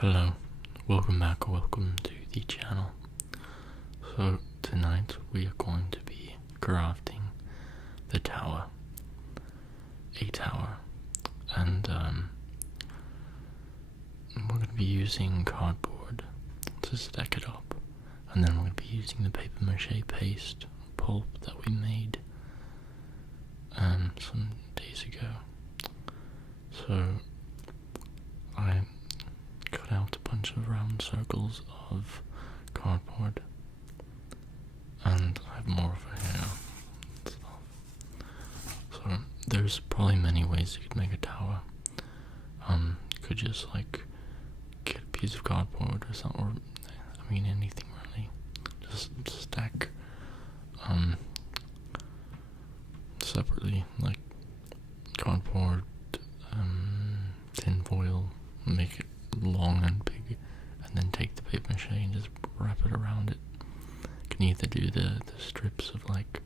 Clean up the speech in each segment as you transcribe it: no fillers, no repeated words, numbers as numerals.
Hello, welcome back or welcome to the channel. So tonight we are going to be crafting the tower, a tower, and we're going to be using cardboard to stack it up, and then we're going to be using the paper mache paste pulp that we made some days ago. So I cut out a bunch of round circles of cardboard, and I have more of it here. So there's probably many ways you could make a tower. You could just like get a piece of cardboard or something, or I mean anything really. Just stack separately, like cardboard, tin foil, make it long and big, and then take the paper mache and just wrap it around it. You can either do the strips of like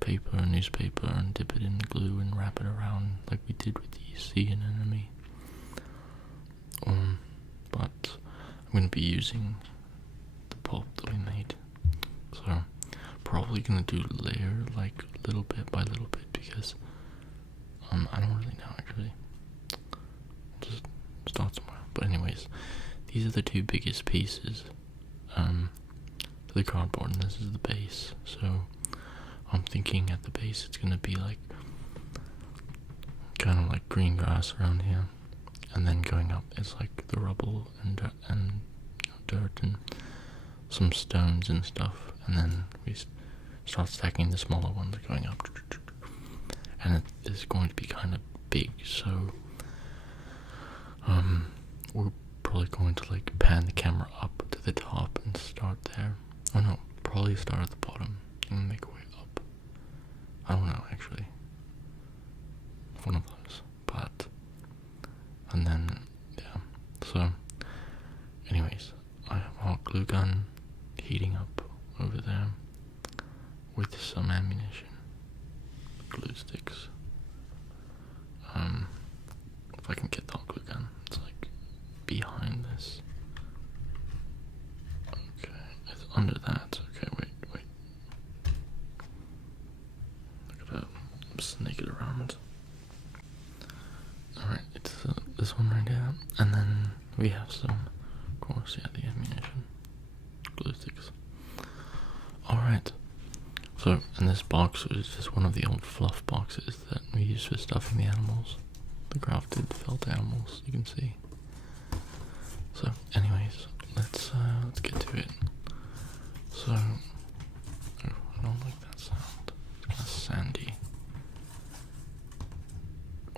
paper or newspaper and dip it in the glue and wrap it around like we did with the sea anemone. But I'm going to be using the pulp that we made, so probably going to do layer like little bit by little bit, because I don't really know actually. Just start somewhere. But anyways, these are the two biggest pieces for the cardboard, and this is the base. So I'm thinking at the base it's gonna be like kind of like green grass around here, and then going up is like the rubble and dirt and some stones and stuff, and then we start stacking the smaller ones going up, and it is going to be kind of big. So we're probably going to like pan the camera up to the top and start there. Oh no, probably start at the bottom and make our way up. I don't know actually. One of those. But and then yeah. So anyways, I have a hot glue gun heating up over there with some ammunition, glue sticks. If I can get the hot glue gun, it's like behind this. Okay, it's under that. Okay, wait. Look at that. Snake it around. Alright, it's this one right here. And then we have some, of course, yeah, the ammunition. Glue sticks. Alright. So, and this box is just one of the old fluff boxes that we use for stuffing the animals. The crafted felt animals, you can see. So, anyways, let's get to it. So, oh, I don't like that sound. It's kind of sandy.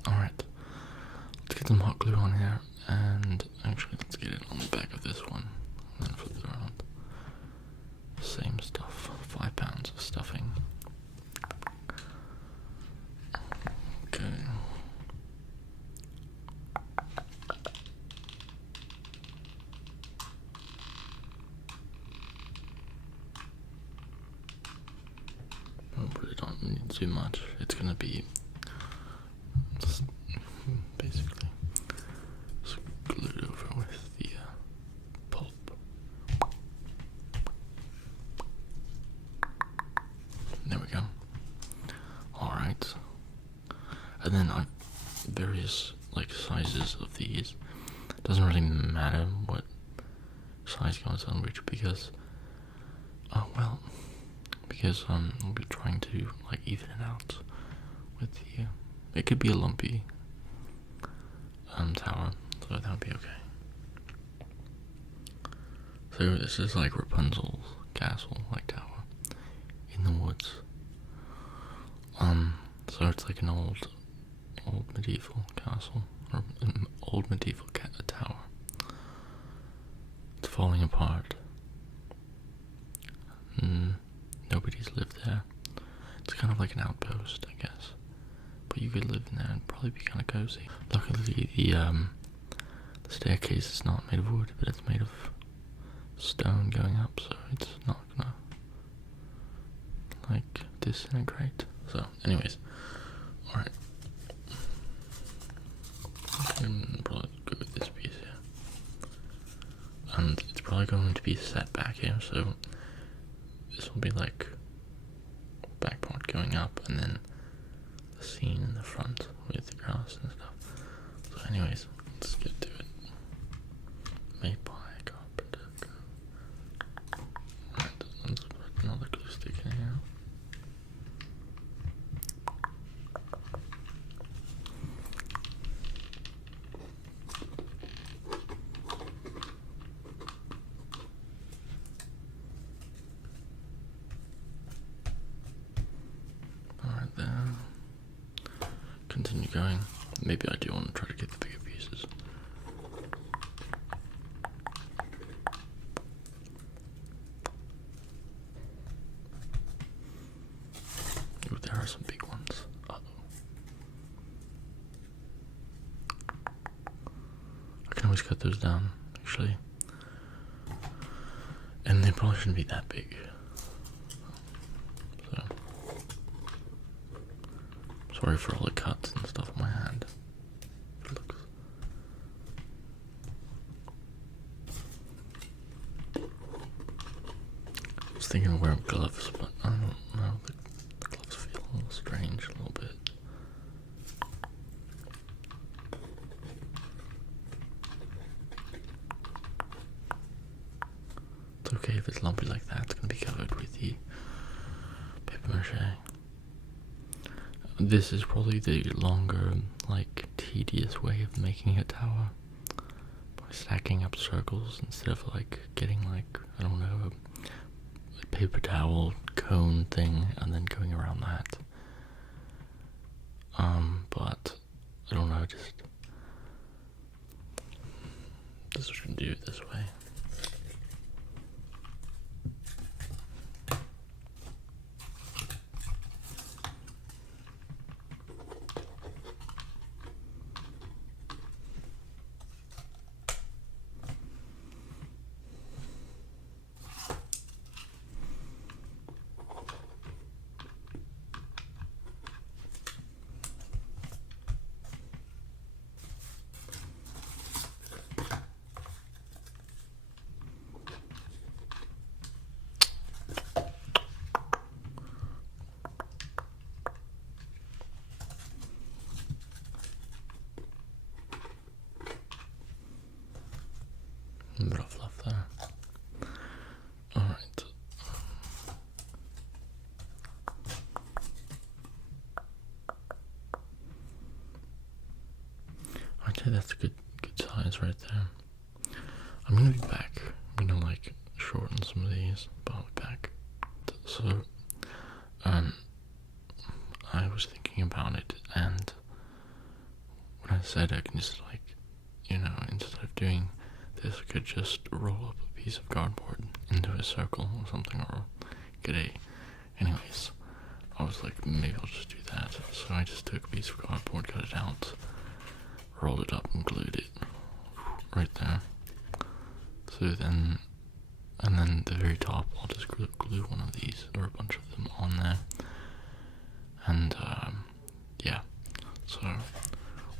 Alright, let's get some hot glue on here, and actually let's get it on the back of this one, and then flip it around. Same stuff, 5 pounds of stuffing. Okay. Really don't need too much. It's gonna be just basically glued over with the pulp. There we go. Alright. And then I various like sizes of these. Doesn't really matter what size goes on which, because we'll be trying to like even it out with the it could be a lumpy tower, so that would be okay. So this is like Rapunzel's castle, like tower in the woods. So it's like an old medieval castle, or an old medieval tower. It's falling apart. Nobody's lived there. It's kind of like an outpost, I guess. But you could live in there and probably be kind of cozy. Luckily, the staircase is not made of wood, but it's made of stone going up, so it's not gonna like disintegrate. So, anyways, alright. I can probably go with this piece here. and it's probably going to be set back here, so this will be like back part going up, and then the scene in the front with the grass and stuff. So anyways, let's get to it. Made by a carpenter. Right, let's put another glue stick in here. Alright there. Continue going. Maybe I do want to try to get the bigger pieces. Ooh, there are some big ones. Uh-oh. I can always cut those down, actually. And they probably shouldn't be that big. So, sorry for all the cuts and stuff on my hand. It looks. I was thinking of wearing gloves, but I don't know. The gloves feel a little strange, a little bit. It's okay if it's lumpy like that. It's gonna be covered with the paper mache. This is probably the longer, like, tedious way of making a tower. By stacking up circles instead of, like, getting, like, I don't know, a paper towel cone thing and then going around that. But, I don't know, just gonna do it this way. A bit of fluff there. Alright. I'd say that's a good size right there. I'm gonna be back. I'm gonna like shorten some of these, but I'll be back. So, I was thinking about it, and when I said I can just like, you know, instead of doing this, I could just roll up a piece of cardboard into a circle or something, or get a. Anyways, I was like, maybe I'll just do that. So I just took a piece of cardboard, cut it out, rolled it up, and glued it right there. So then, and then the very top, I'll just glue one of these or a bunch of them on there. And yeah. So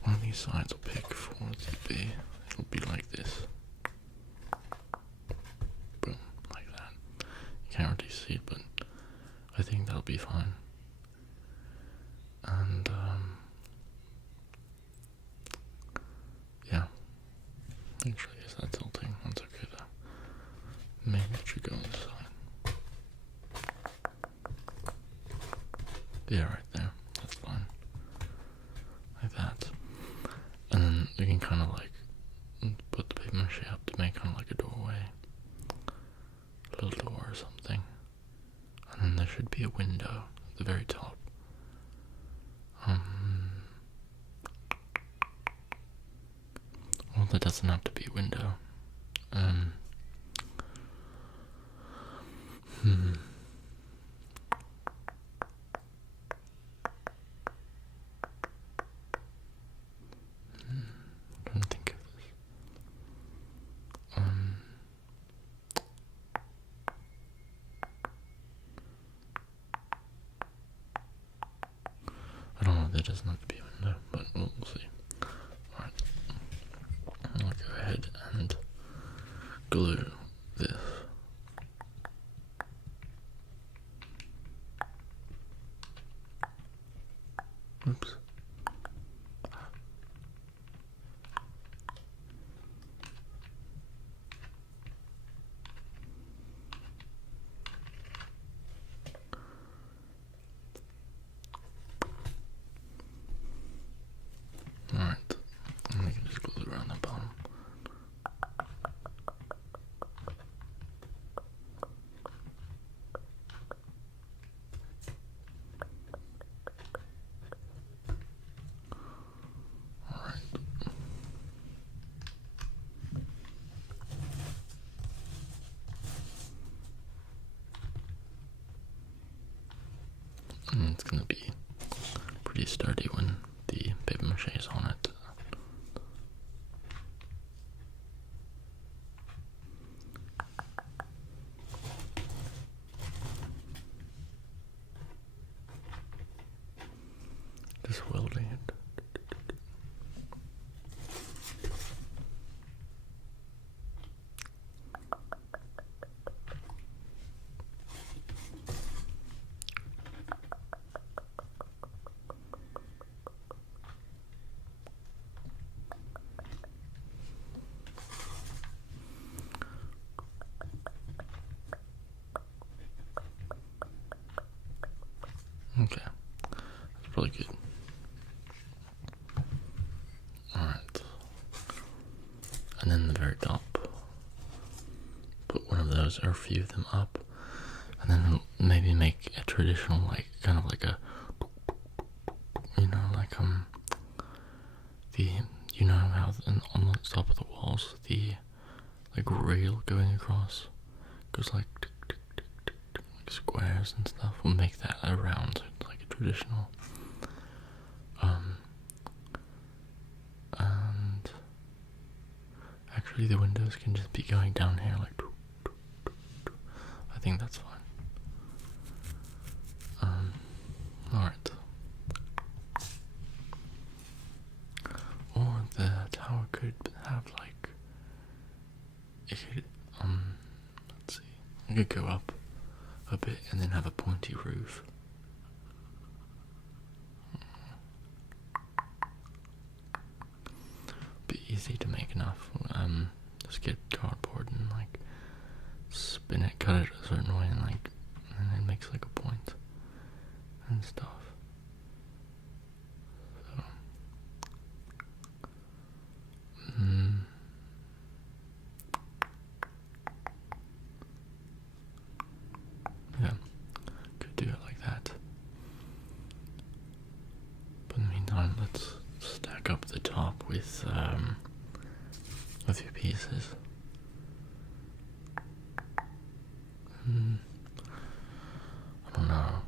one of these sides I'll pick for the B. It'll be like this. Boom, like that. You can't really see it, but I think that'll be fine. And yeah. Actually, is that tilting? That's okay though. Maybe it should go on the side. Yeah, right there. That's fine. Like that. And then you can kind of like put the paper mache up to make kind of like a doorway. A little door or something. And then there should be a window at the very top. Well, that doesn't have to be a window. I'm trying to think of this. I don't know, there doesn't have to be a window, but we'll see. Alright. I'll go ahead and glue this. Oops. Alright, and we can just glue around the bottom. Alright. And it's gonna be pretty sturdy when the paper mache is on it. Just welding it. Okay, that's probably good. Alright. And then the very top, put one of those or a few of them up, and then maybe make a traditional, like, kind of like a, you know, like, you know how on the top of the walls, the, like, rail going across goes like, like squares and stuff. We'll make that around, so it's like a traditional, and actually the windows can just be going down here like, I think that's fine. Alright. Or the tower could have like, it could, let's see, it could go up a bit and then have a pointy roof. Be easy to make enough. Just get cardboard and like spin it, cut it a certain way, and like, and it makes like a point and stuff. So, yeah, could do it like that. But in the meantime, let's stack up the top with a few pieces. I don't know.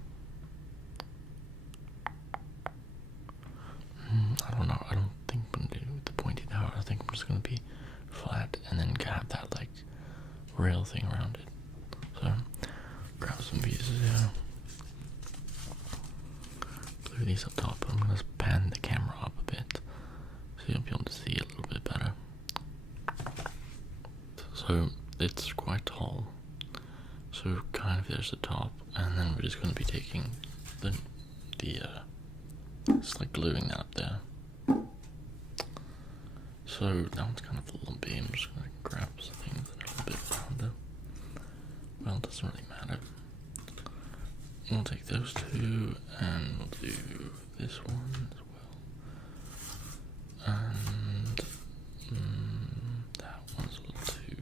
I don't know. I don't think I'm gonna do the pointy tower. I think I'm just gonna be flat and then have that like rail thing around it. So grab some pieces here. Glue these up top. I'm gonna just pan the camera up a bit so you'll be able to see a little bit better. So it's quite tall. So kind of there's the top, and then we're just going to be taking the it's like gluing that up there. So that one's kind of lumpy. I'm just going to grab some things that are a little bit rounder. Well, it doesn't really matter. We'll take those two, and we'll do this one as well. And that one's a little too.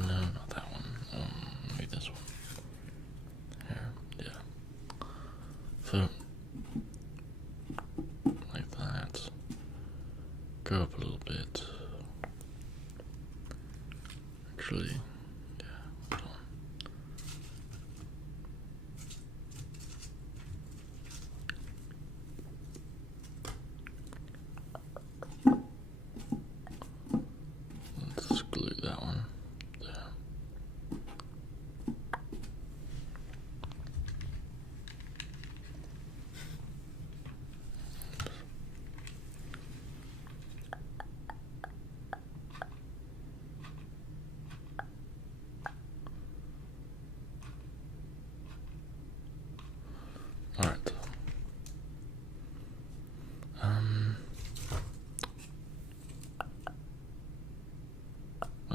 No, not that one. Maybe this one. Here, yeah. So, like that. Go up a little bit. Actually, yeah, hold on. Let's glue that one there.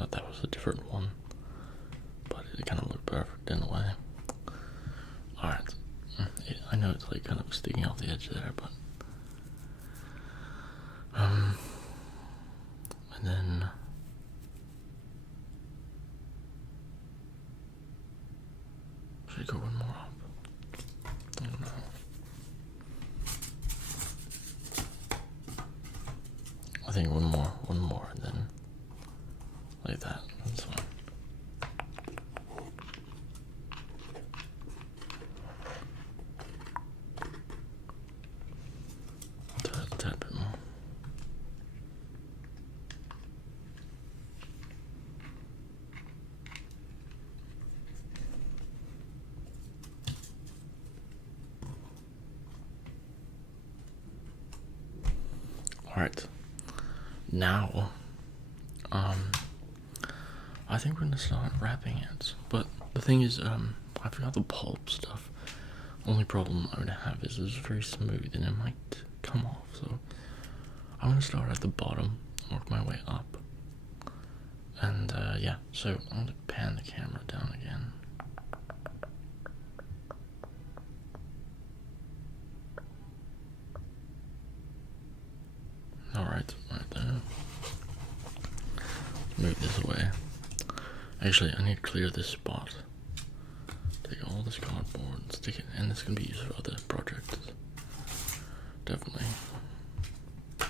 thought that was a different one, but it kind of looked perfect in a way. Alright, I know it's like kind of sticking off the edge there, but and then should I go one more up? I don't know. I think one more, and then like that. That's fine. A tad bit more. Alright. Now, I think we're gonna start wrapping it. But the thing is, I forgot the pulp stuff. Only problem I would have is it's very smooth and it might come off. So I'm gonna start at the bottom, work my way up, and yeah. So I'm gonna pan the camera down again. Alright, right there. Move this away. Actually, I need to clear this spot. Take all this cardboard, stick it, and this can be used for other projects. Definitely. Put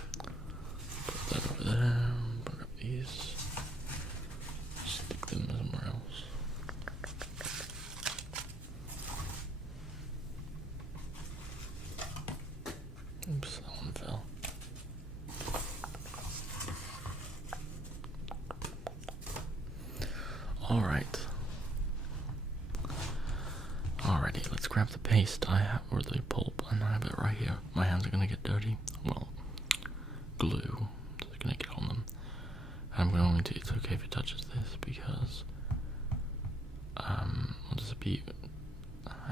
that over there, put up these, stick them somewhere else. Oops, that one fell. Alright. Alrighty, let's grab the paste I have, or the pulp, and I have it right here. My hands are gonna get dirty. Well, glue is gonna get on them. I'm going to, it's okay if it touches this, because, what does it be?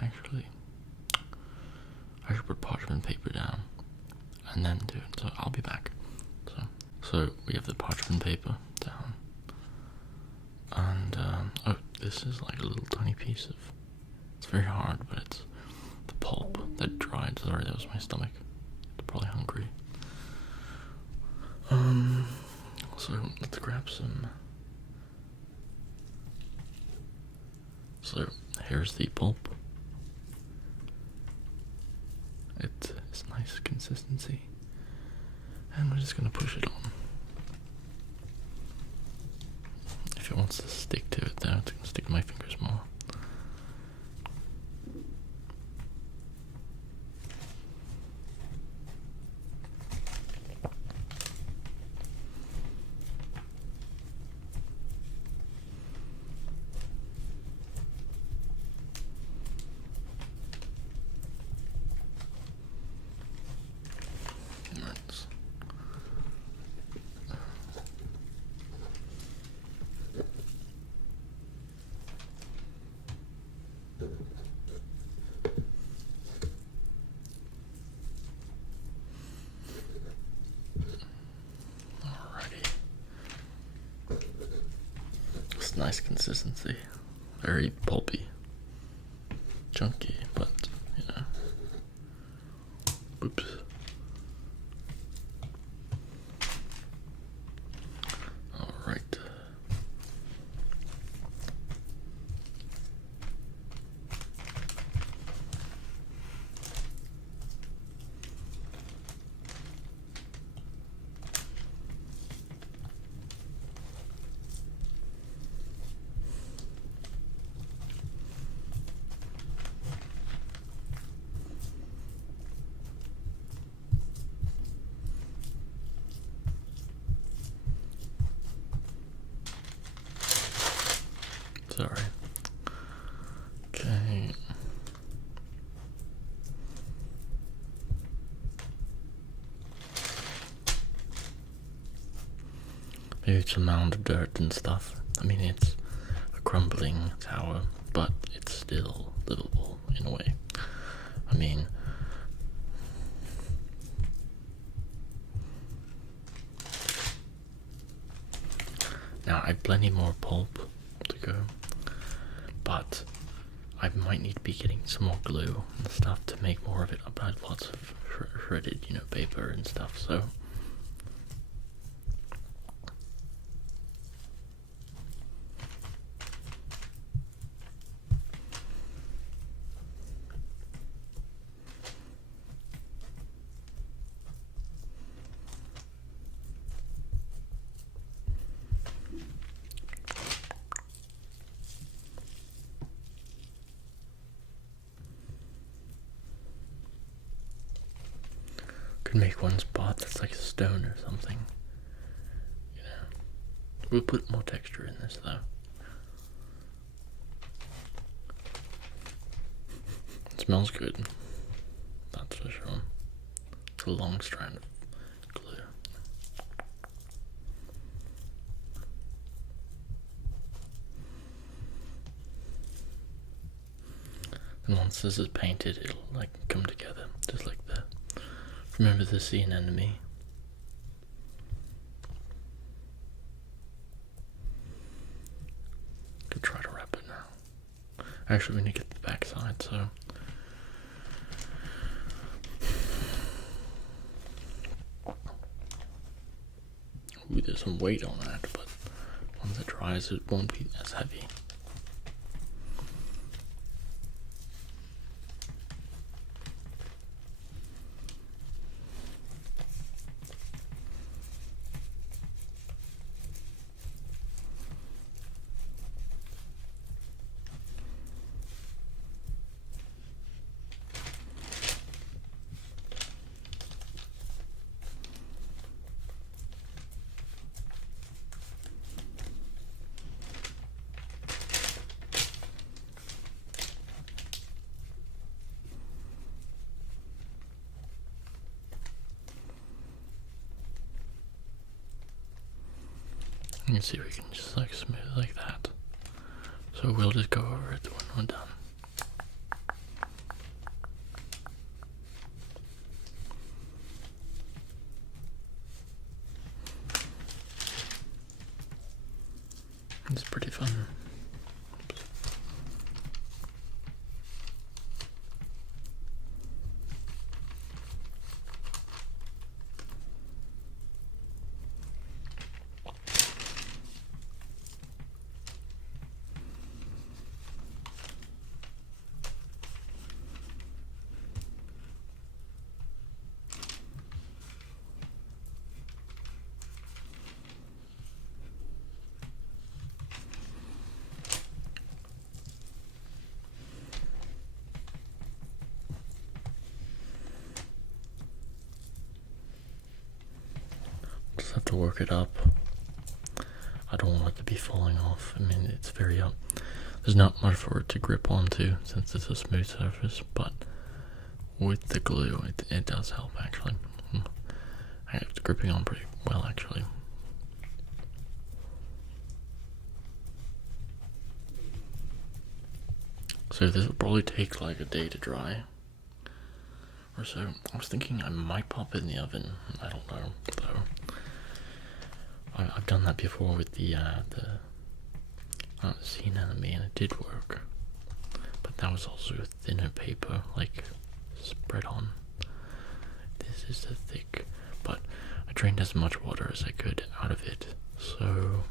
Actually, I should put parchment paper down, and then do it, so I'll be back. So we have the parchment paper down. And, oh, this is like a little tiny piece of, it's very hard, but it's the pulp that dried. Sorry, that was my stomach. It's probably hungry. So let's grab some. So here's the pulp. It is nice consistency. And we're just gonna push it on. If it wants to stick to it though, it's gonna stick to my fingers more. Nice consistency, very pulpy, chunky, but you know, oops. All right. Sorry. Okay. Maybe it's a mound of dirt and stuff. I mean, it's a crumbling tower, but it's still livable in a way. I mean, Now I have plenty more pulp to go, but I might need to be getting some more glue and stuff to make more of it. I've had lots of shredded, paper and stuff, so. Could make one spot that's like a stone or something. We'll put more texture in this though. It smells good. That's for sure. It's a long strand of glue. And once this is painted, it'll like come together, just like that. Remember the scene enemy? Could try to wrap it now. Actually, we need to get the back side, so. Ooh, there's some weight on that, but once it dries, it won't be as heavy. You can see we can just like smooth like that. So we'll just go over it when we're done. It's pretty fun. Oops. Just have to work it up. I don't want it to be falling off. I mean, it's very there's not much for it to grip onto since it's a smooth surface, but with the glue, it does help actually. It's gripping on pretty well actually. So this will probably take like a day to dry or so. I was thinking I might pop it in the oven. I don't know though. I've done that before with the scene enemy, and it did work. But that was also thinner paper, like spread on. This is the thick, but I drained as much water as I could out of it. So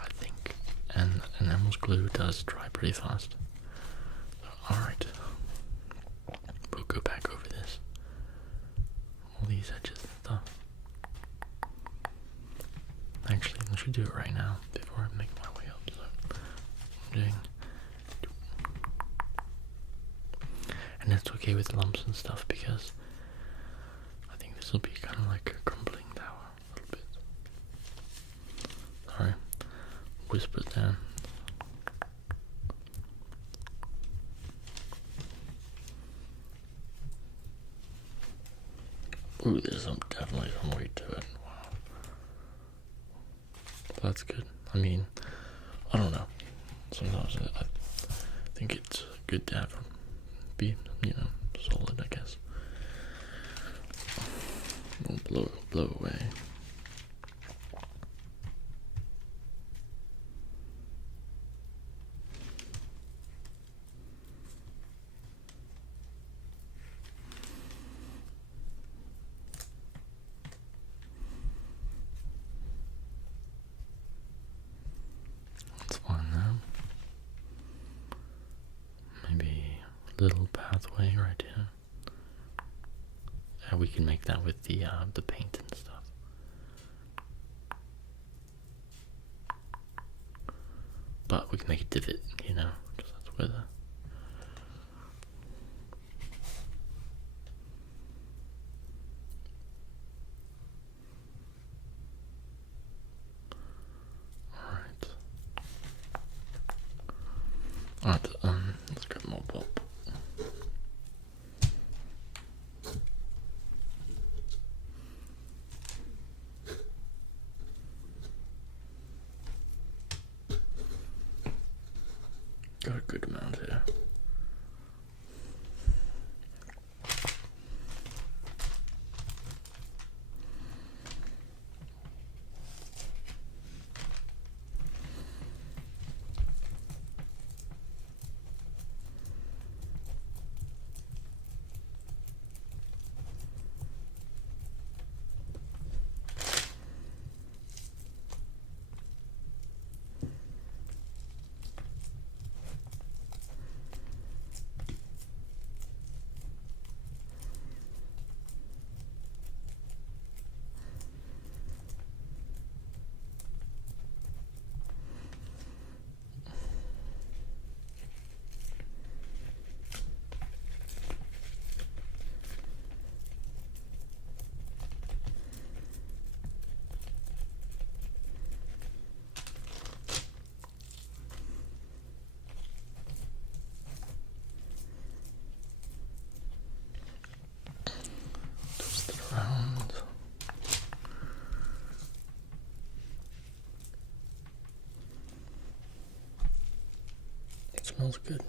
I think, and enamel's glue does dry pretty fast. So, all right, we'll go back over this, all these edges and stuff. Actually, I should do it right now before I make my way up. So I'm doing, and it's okay with lumps and stuff because I think this will be kind of like a crumbling tower a little bit. Sorry, whispered there. Ooh, there's definitely some weight to it. That's good. I mean, I don't know. Sometimes I think it's good to have be, solid, I guess. We'll blow away. little pathway right here. And we can make that with the paint and stuff. But we can make a divot, you know, because that's where the Alright, let's grab more pulp. Got a good amount here. Twist it around. It smells good.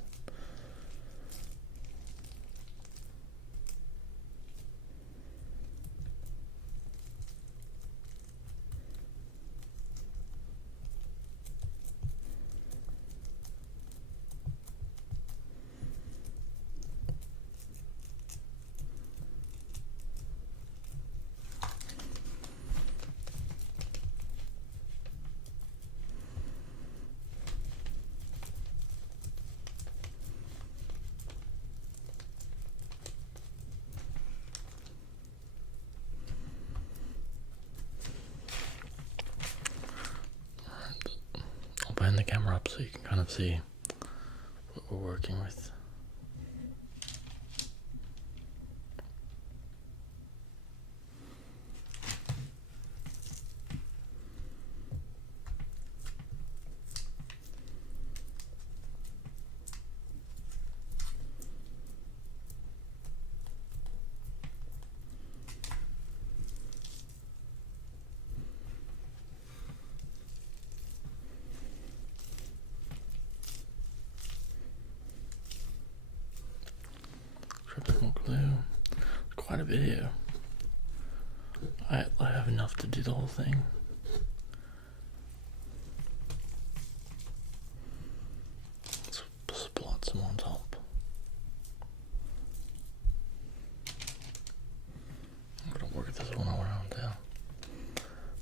I'll bend the camera up so you can kind of see what we're working with. A bit more glue. It's quite a bit here. I have enough to do the whole thing. Let's splot some on top. I'm gonna work this one around there.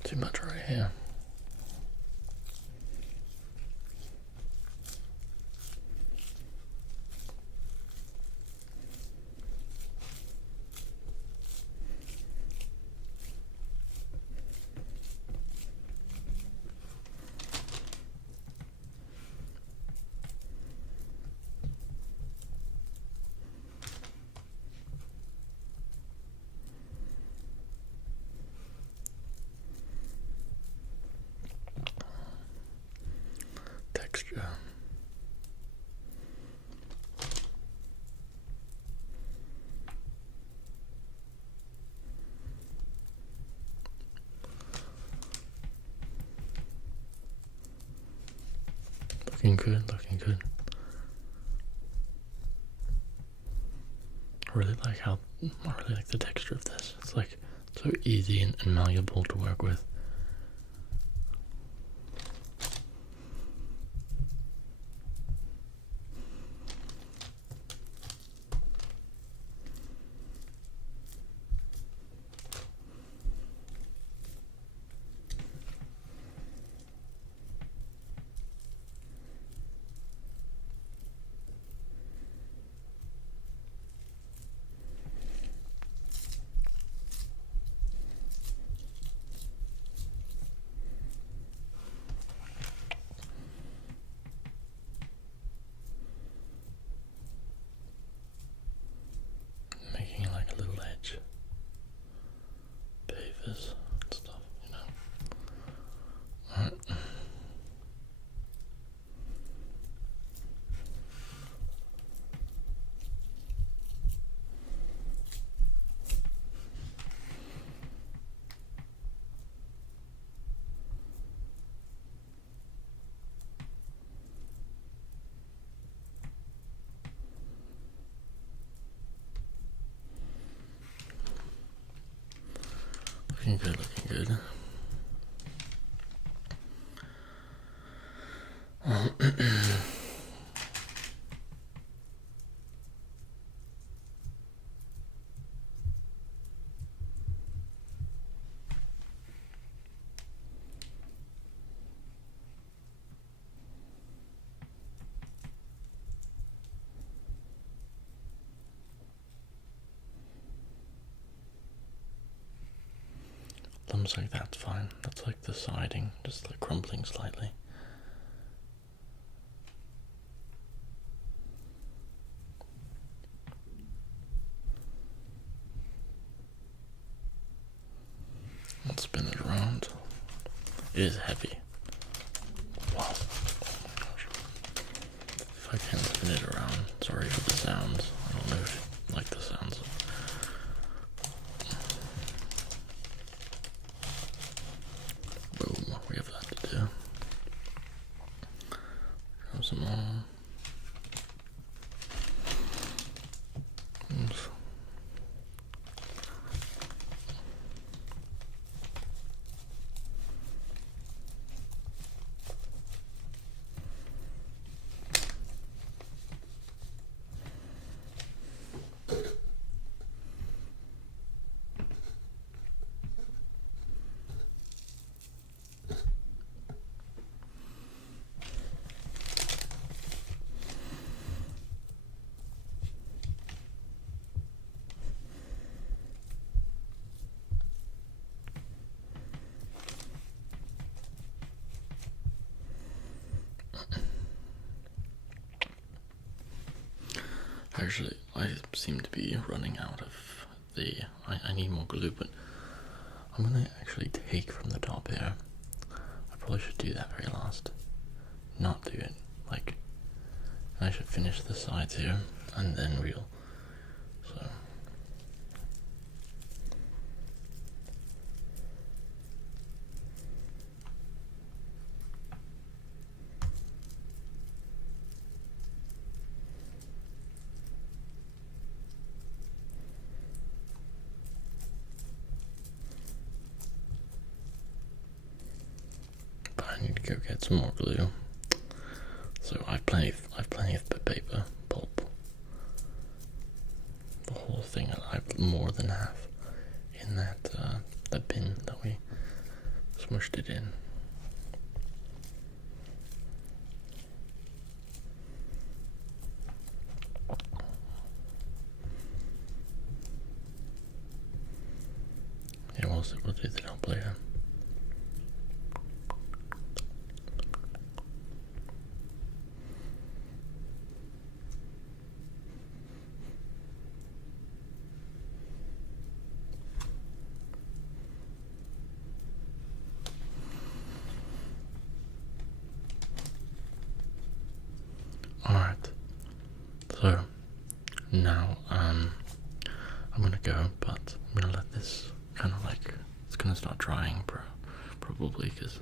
Too much right here. Texture. Looking good, looking good. I really like the texture of this. It's like so easy and malleable to work with. Looking good, looking good. Looks like that's fine. That's like the siding, just like crumbling slightly. Let's spin it around. It is heavy. Wow. Oh my gosh. If I can spin it around, sorry for the sounds. I don't know if you like the sounds. Boom, we have that to do. Grab some more. Oops. Actually, I seem to be running out of the. I need more glue, but I'm gonna actually take from the top here. I probably should do that very last. Not do it. Like, I should finish the sides here, and then we'll. So. I need to go get some more glue. So I've plenty of paper pulp. The whole thing, I've more than half in that the bin that we smushed it in. Yeah, we'll do the top later. Alright, so now I'm gonna go, but I'm gonna let this kind of like, it's gonna start drying probably because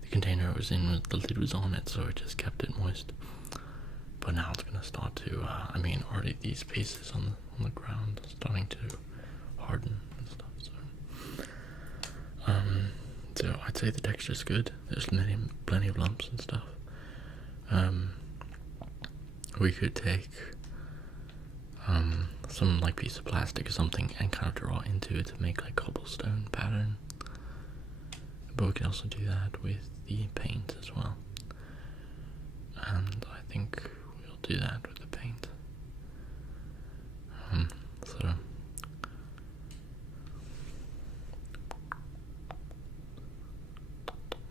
the container it was in, the lid was on it, so it just kept it moist. But now it's gonna start to, already these pieces on the ground are starting to harden and stuff, so I'd say the texture's good. There's plenty of lumps and stuff. We could take some like piece of plastic or something and kind of draw into it to make like cobblestone pattern. But we can also do that with the paint as well. And I think we'll do that with the paint. So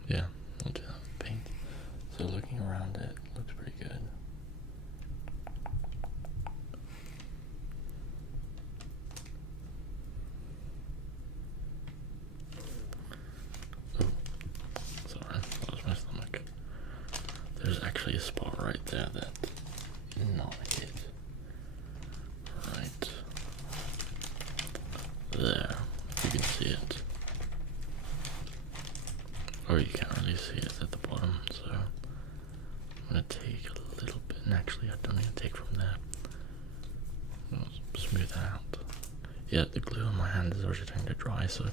yeah, we'll do that with paint. So looking around it looks pretty good. There's actually a spot right there that did not hit. Right there, if you can see it. Or you can't really see it at the bottom, so I'm gonna take a little bit, and actually I don't need to take from there. I'll smooth that out. Yeah, the glue on my hand is already starting to dry, so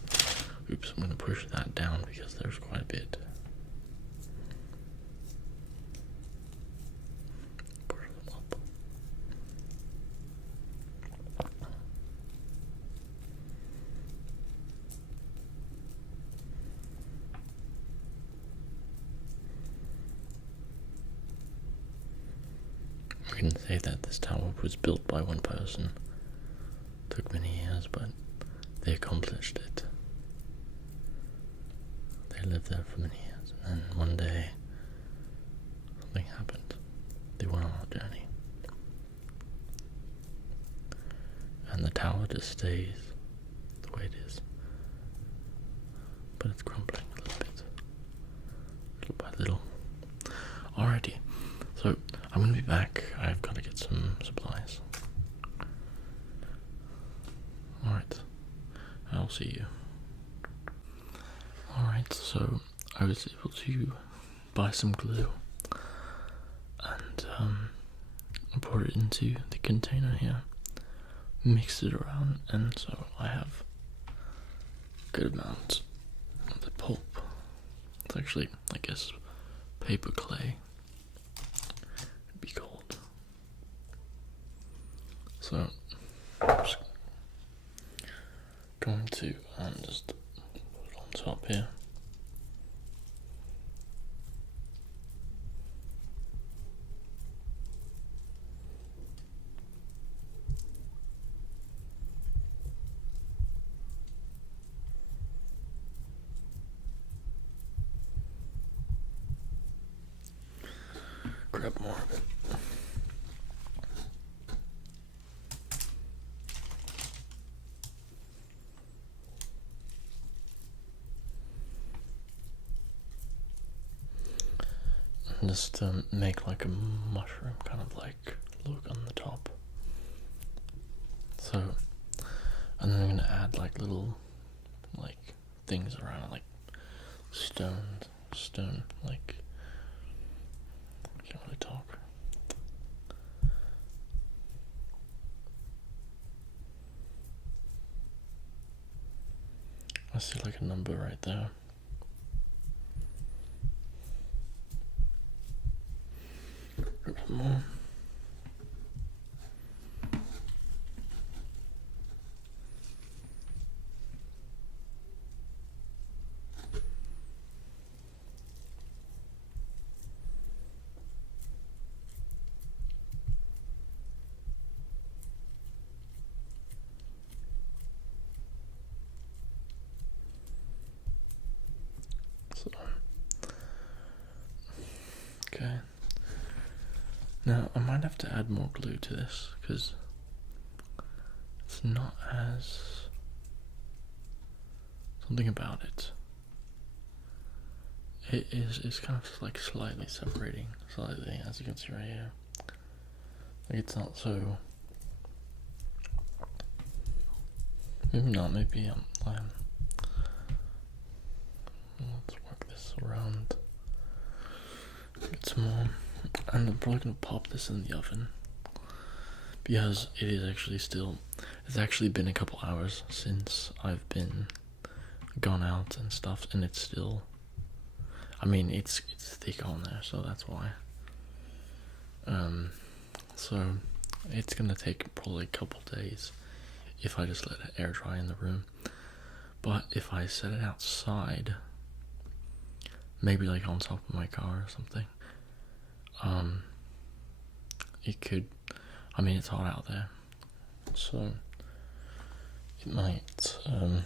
Oops, I'm going to push that down because there's quite a bit. Push them up. We can say that this tower was built by one person. Took many years, but they accomplished it. They lived there for many years, and then one day something happened. They went on a journey. And the tower just stays the way it is. But it's crumbling a little bit. Little by little. Alrighty. So I'm gonna be back. I've gotta get some supplies. Alright. I'll see you. Alright, so I was able to buy some glue and I poured it into the container here, mixed it around, and so I have a good amount of the pulp. It's actually, I guess, paper clay, it'd be called. So I'm just going to just put it on top here. Grab more of it. And just make like a mushroom kind of like look on the top. So, and then I'm gonna add like little like things around it, like stone, like, I can't really talk. I see like a number right there. Grab some more. So, okay. Now I might have to add more glue to this because it's not as something about it. It's kind of like slightly separating, slightly, as you can see right here. Like it's not so. Maybe not. Maybe let's work this around. Get some more, and I'm probably gonna pop this in the oven because it is actually still. It's actually been a couple hours since I've been gone out and stuff, and it's still. I mean, it's thick on there, so that's why. So it's gonna take probably a couple days if I just let it air dry in the room. But if I set it outside, maybe like on top of my car or something, it could. I mean, it's hot out there, so it might. So,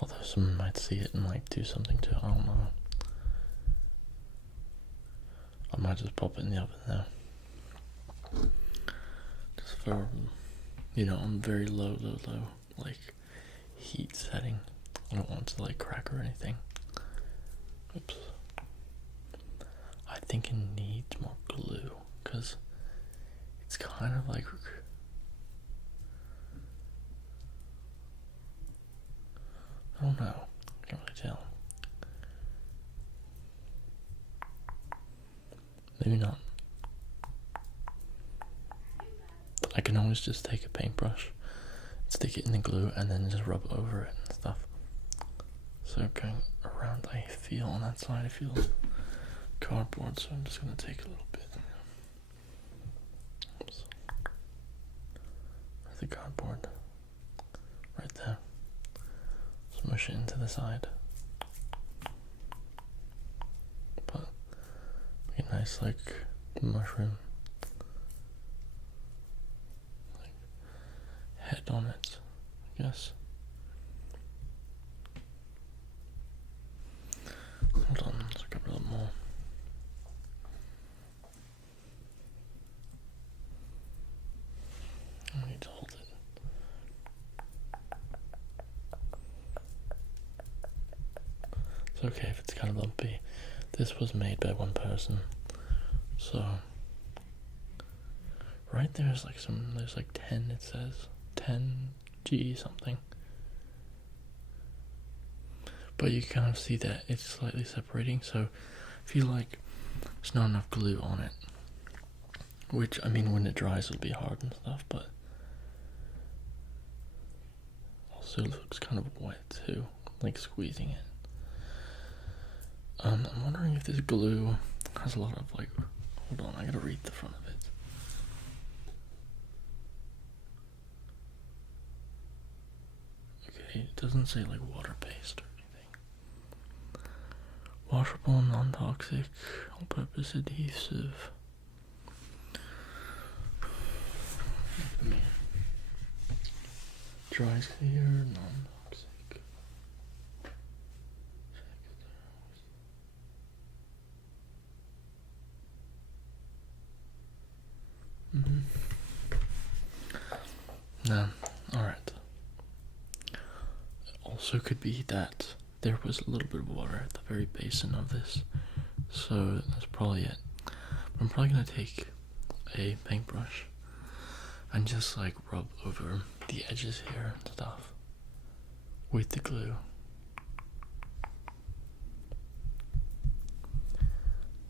although someone might see it and like do something to it, I don't know. I might just pop it in the oven now. Just for, on very low, like, heat setting. I don't want it to like crack or anything. Oops. I think it needs more glue, because it's kind of like, I don't know. I can't really tell. Maybe not. I can always just take a paintbrush, stick it in the glue, and then just rub over it and stuff. So going around, I feel on that side, I feel cardboard, so I'm just going to take a little bit. Oops. The cardboard right there. Smush it into the side. But make a nice like mushroom like head on it, I guess. Hold on, let's grab a little more. I need to hold it. It's okay if it's kind of lumpy. This was made by one person, so right there's like there's like 10, it says 10G something. But you kind of see that it's slightly separating, so I feel like there's not enough glue on it. Which, I mean, when it dries it'll be hard and stuff, but also looks kind of wet too, like squeezing it. I'm wondering if this glue has a lot of like, hold on, I gotta read the front of it. Okay, it doesn't say like water-based or anything. Washable, non-toxic, all-purpose adhesive. Dries clear, non-toxic. No, alright. It also could be that there was a little bit of water at the very basin of this, so that's probably it. But I'm probably gonna take a paintbrush and just like rub over the edges here and stuff with the glue.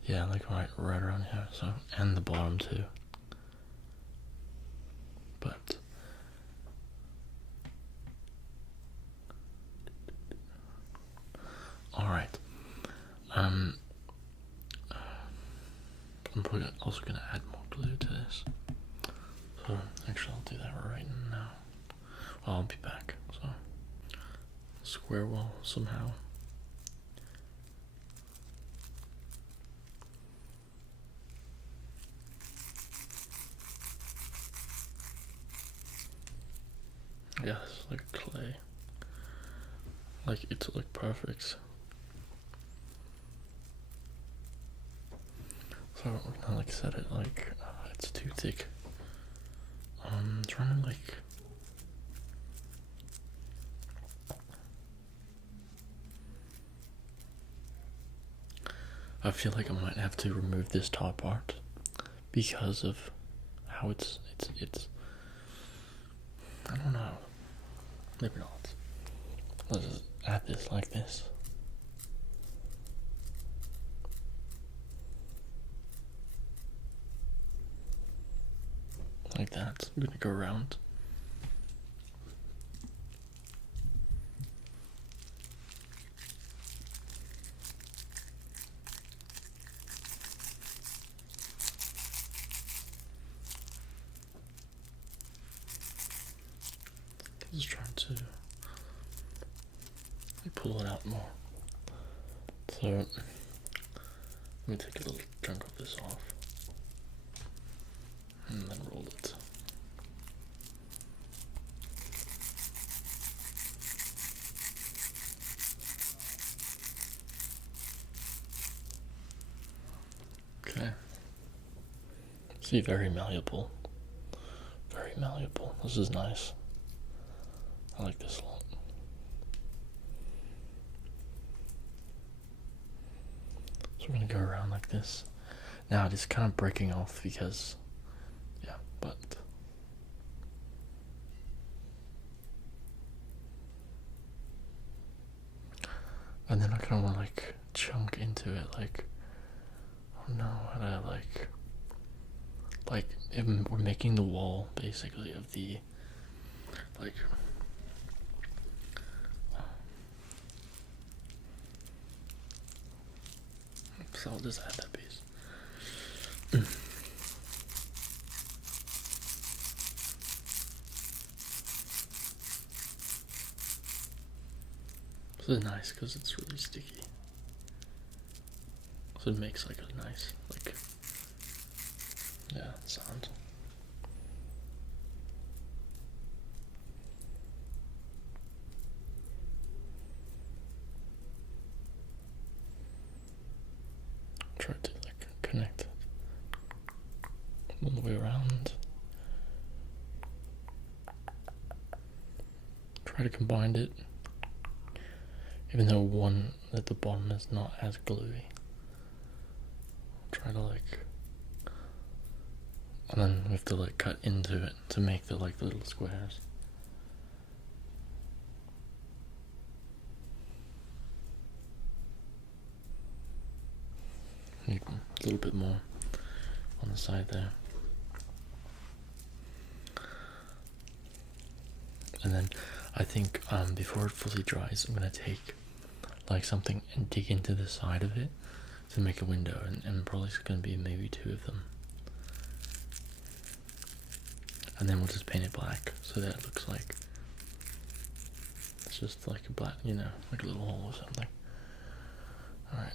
Yeah, like right around here, so, and the bottom too. But alright. I'm probably also gonna add more glue to this. So actually I'll do that right now. Well, I'll be back. So square wall somehow. Yeah, it's like clay. Like it's like perfect. So we're gonna like set it like it's too thick. I'm trying to like I feel like I might have to remove this top part because of how it's I don't know. Maybe not. Let's just add this like this. Like that. I'm gonna go around. Just trying to pull it out more. So let me take a little chunk of this off and then roll it. Okay. See, very malleable. Very malleable. This is nice. I like this a lot. So we're gonna go around like this. Now it is kind of breaking off because, yeah, but And then I kind of want to like chunk into it, like, oh no, how do I like if we're making the wall basically of the, like, so I'll just add that piece. This is nice because it's really sticky. So it makes like a nice, like, yeah, sound. Try to like connect it all the way around. Try to combine it, even though one at the bottom is not as gluey. Try to like, and then we have to like cut into it to make the like little squares. A little bit more on the side there. And then I think before it fully dries, I'm gonna take like something and dig into the side of it to make a window, and probably it's gonna be maybe 2 of them. And then we'll just paint it black so that it looks like it's just like a black, you know, like a little hole or something. Alright.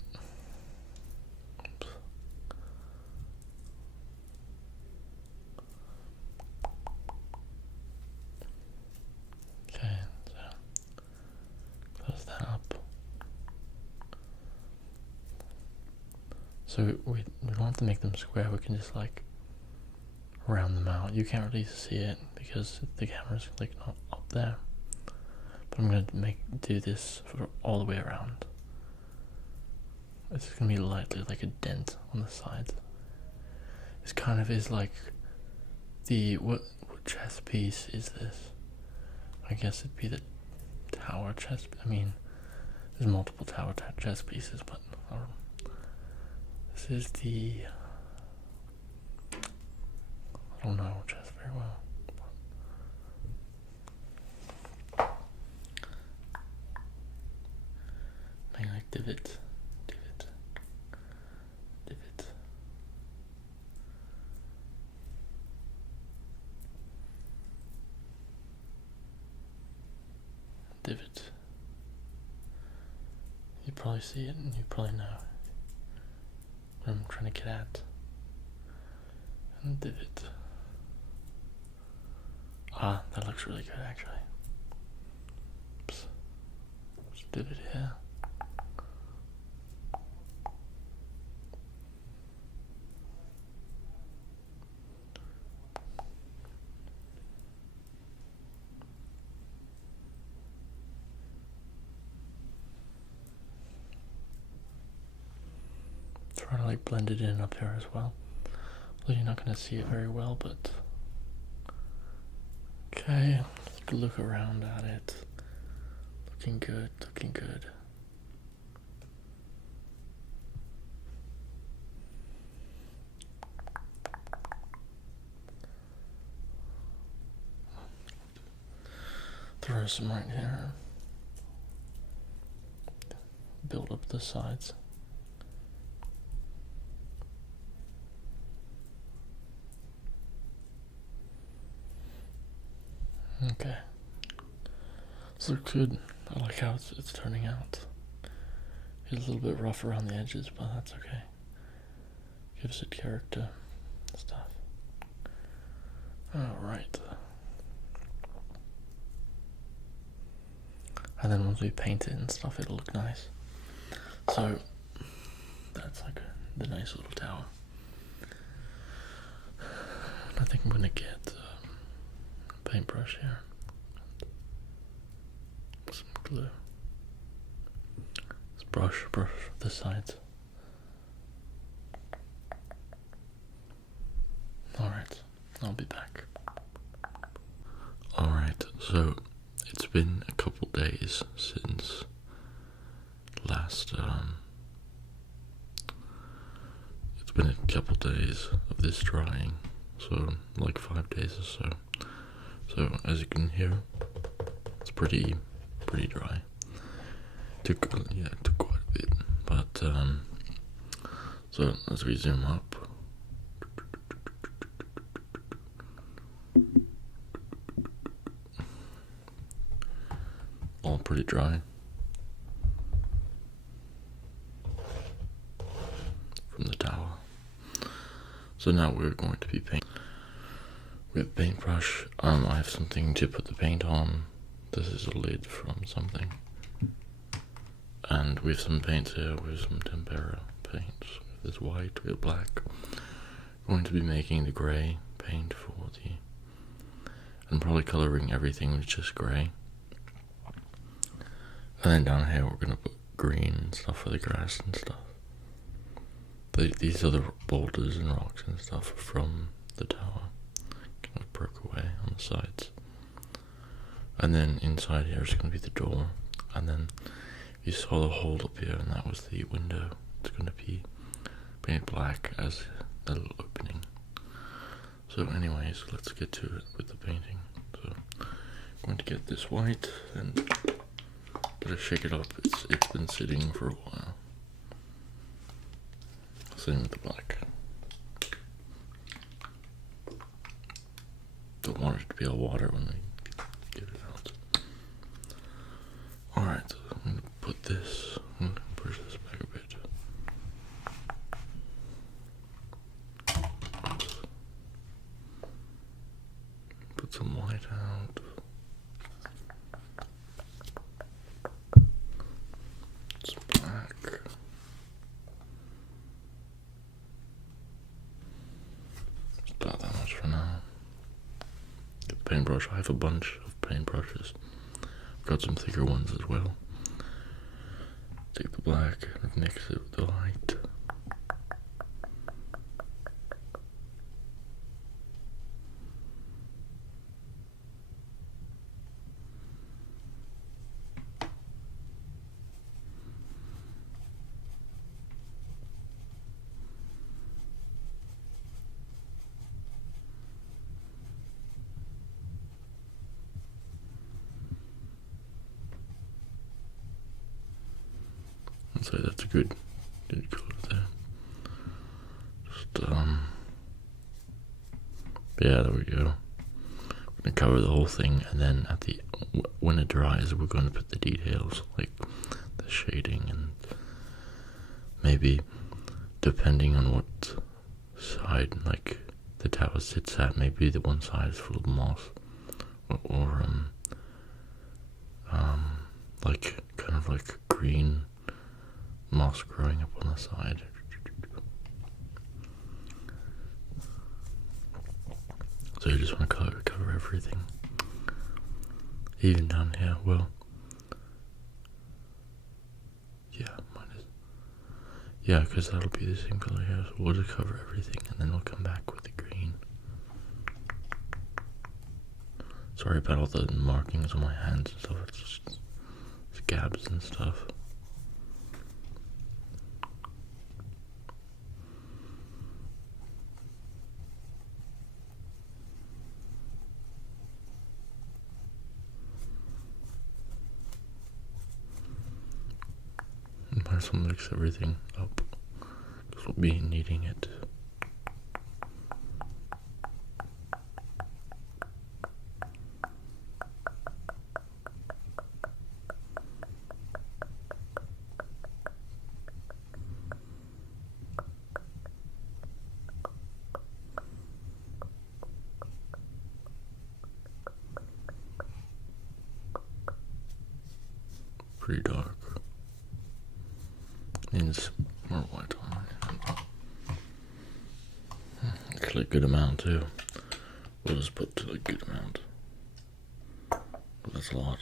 Okay, so close that up. So we don't have to make them square, we can just like round them out. You can't really see it because the camera's like not up there. But I'm gonna do this for all the way around. It's gonna be lightly like a dent on the sides. This kind of is like the what chess piece is this? I guess it'd be the tower chess. I mean, there's multiple tower chess pieces, but this is the, I don't know chess very well. Maybe like divot. You probably see it and you probably know what I'm trying to get at. And divot. Ah, that looks really good actually. Oops. Just divot here. Try to like blend it in up here as well. Well, you're not going to see it very well, but okay, let's look around at it. Looking good, looking good. Throw some right here. Build up the sides. Okay. This looks good. I like how it's turning out. It's a little bit rough around the edges, but that's okay. Gives it character and stuff. Alright. And then once we paint it and stuff, it'll look nice. So, that's like the nice little tower. I think I'm gonna get a paintbrush here. Some glue. Let's brush the sides. Alright, I'll be back. Alright, so it's been a couple days since last, it's been a couple days of this drying, so like 5 days or so. So as you can hear, it's pretty dry. Took quite a bit, but so as we zoom up, all pretty dry from the tower. So now we're going to be painting with paintbrush. I have something to put the paint on. This is a lid from something. And we have some paints here, with some tempera paints. There's white, we have black. Going to be making the grey paint for the... and probably colouring everything with just grey. And then down here we're going to put green and stuff for the grass and stuff. These are the boulders and rocks and stuff from the tower. Kind of broke away on the sides. And then inside here is going to be the door. And then you saw the hole up here, and that was the window. It's going to be painted black as a little opening. So anyways, let's get to it with the painting. So I'm going to get this white and gotta shake it up. It's been sitting for a while. Same with the black. Don't want it to be all water when we get it out. Alright, so I'm going to put this, I'm going to push this back a bit. Oops. Put some white out. Some black. It's about that much for now. Get the paintbrush. I have a bunch of paintbrushes. I've got some thicker ones as well. Take the black and mix it with the white. So that's a good colour there. Just yeah, there we go. We're gonna cover the whole thing, and then at the when it dries, we're going to put the details like the shading, and maybe depending on what side like the tower sits at, maybe the one side is full of moss, or like kind of like green moss growing up on the side. So you just want to cover everything, even down here. Well, yeah, because that'll be the same color here. So we'll just cover everything, and then we'll come back with the green. Sorry about all the markings on my hands and stuff. It's just scabs and stuff. Might as well mix everything up, because we'll be needing it. Pretty dark. Needs more white on it. Actually a good amount too. We'll just put a good amount. But that's a lot.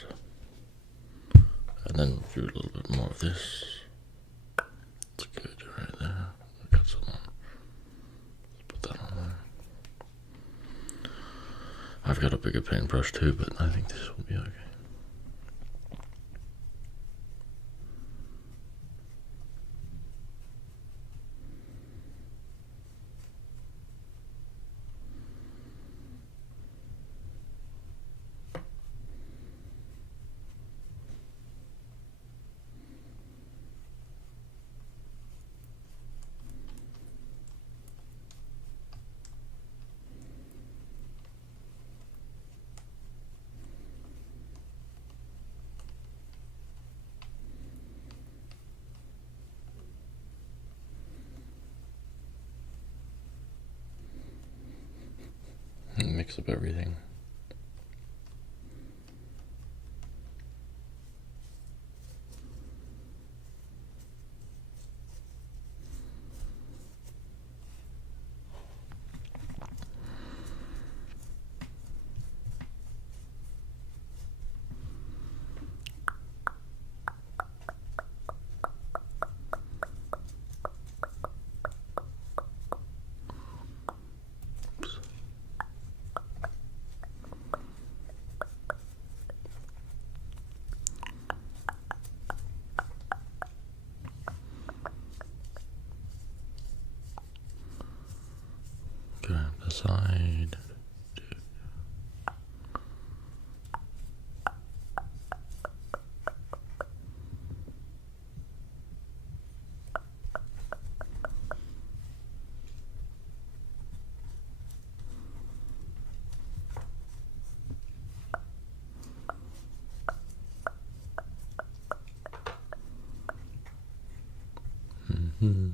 And then do a little bit more of this. That's good right there. I've got some on. Let's put that on there. I've got a bigger paintbrush too, but I think this will be okay. mix up everything. Grab the side. Mm-hmm.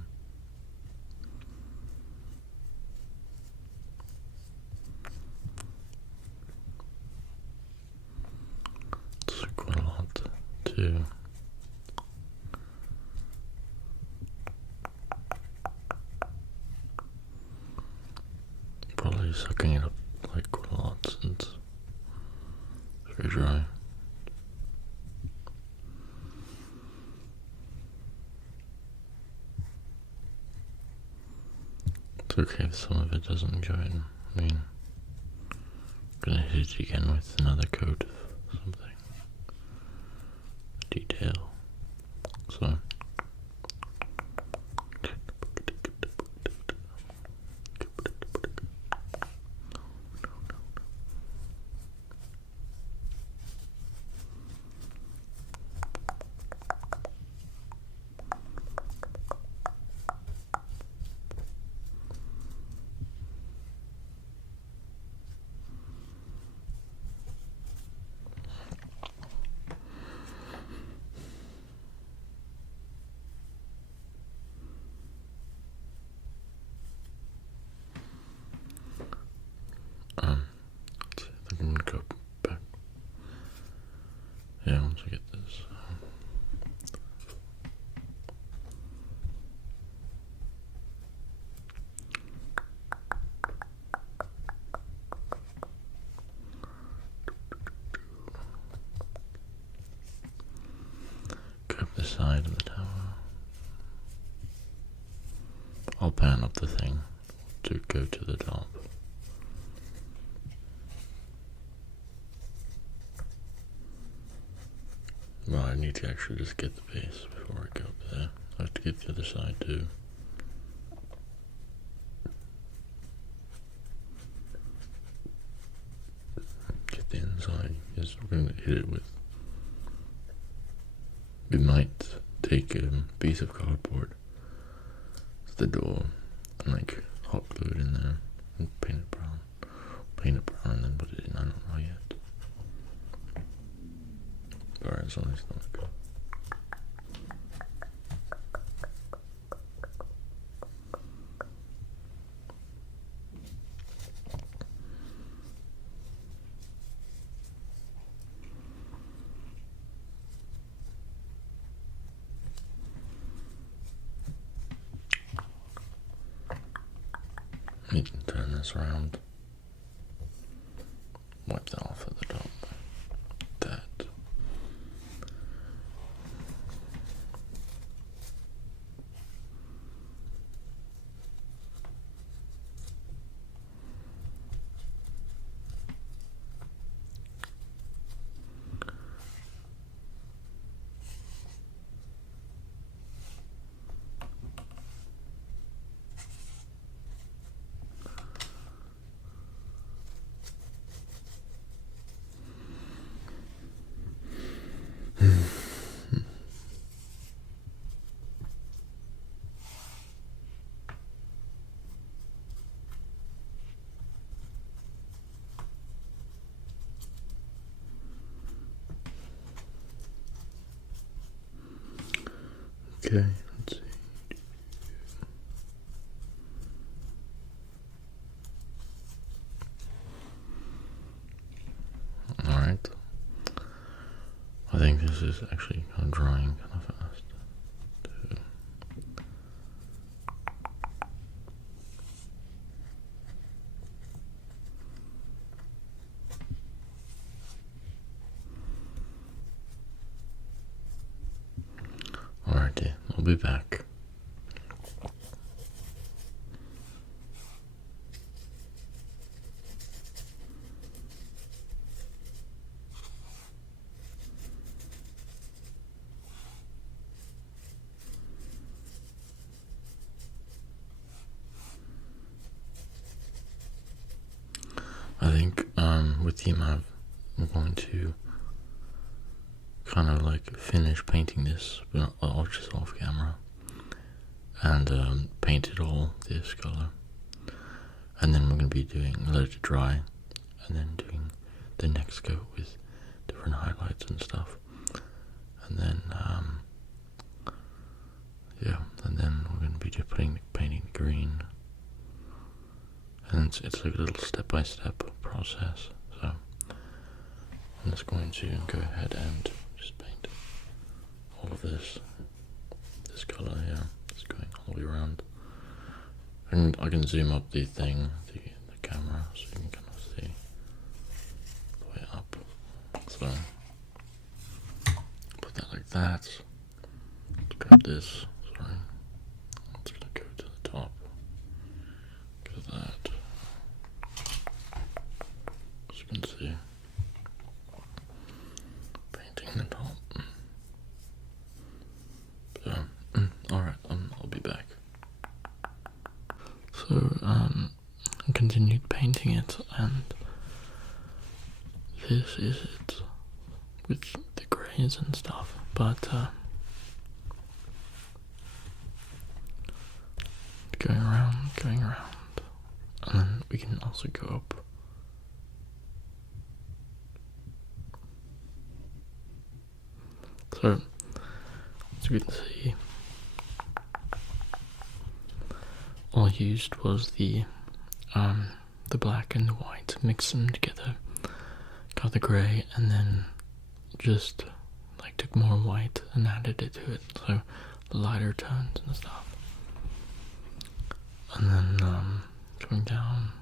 It's quite a lot too. Probably sucking it up like quite a lot since it's very dry. It's okay if some of it doesn't enjoy it. I mean, I'm gonna hit it again with another coat of something. Detail. So. I'm gonna go back. Yeah, once we get this. Go up the side of the tower. I'll pan up the thing to go to the top. Well, I need to actually just get the base before I go up there. I have to get the other side too. Get the inside, because we're going to hit it with. We might take a piece of cardboard to the door and like hot glue it in there and paint it brown. Paint it brown and then put it in, I don't know yet. Alright, it's on his stomach. Need to turn this around. Wipe that off at the top. That. Okay, let's see. is actually kind of drying kind of fast too. Alrighty, I'll be back. I think with the amount I'm going to kind of like finish painting this, but I'll just off camera, and paint it all this color, and then we're going to be doing let it dry, and then doing the next coat with different highlights and stuff, and then yeah, and then we're going to be just painting the green. And it's like a little step-by-step process, so I'm just going to go ahead and just paint all of this color here, just going all the way around. And I can zoom up the thing, the camera, so you can kind of see the way up. So put that like that. Let's grab this. Sorry, let's gonna go to the top. Go to that. You can see painting the top. So, alright, I'll be back. So, I continued painting it, and this is it with the greys and stuff, but going around, and then we can also go up. So, as you can see, all I used was the black and the white, mixed them together, got the grey, and then just like took more white and added it to it, so the lighter tones and stuff. And then going down,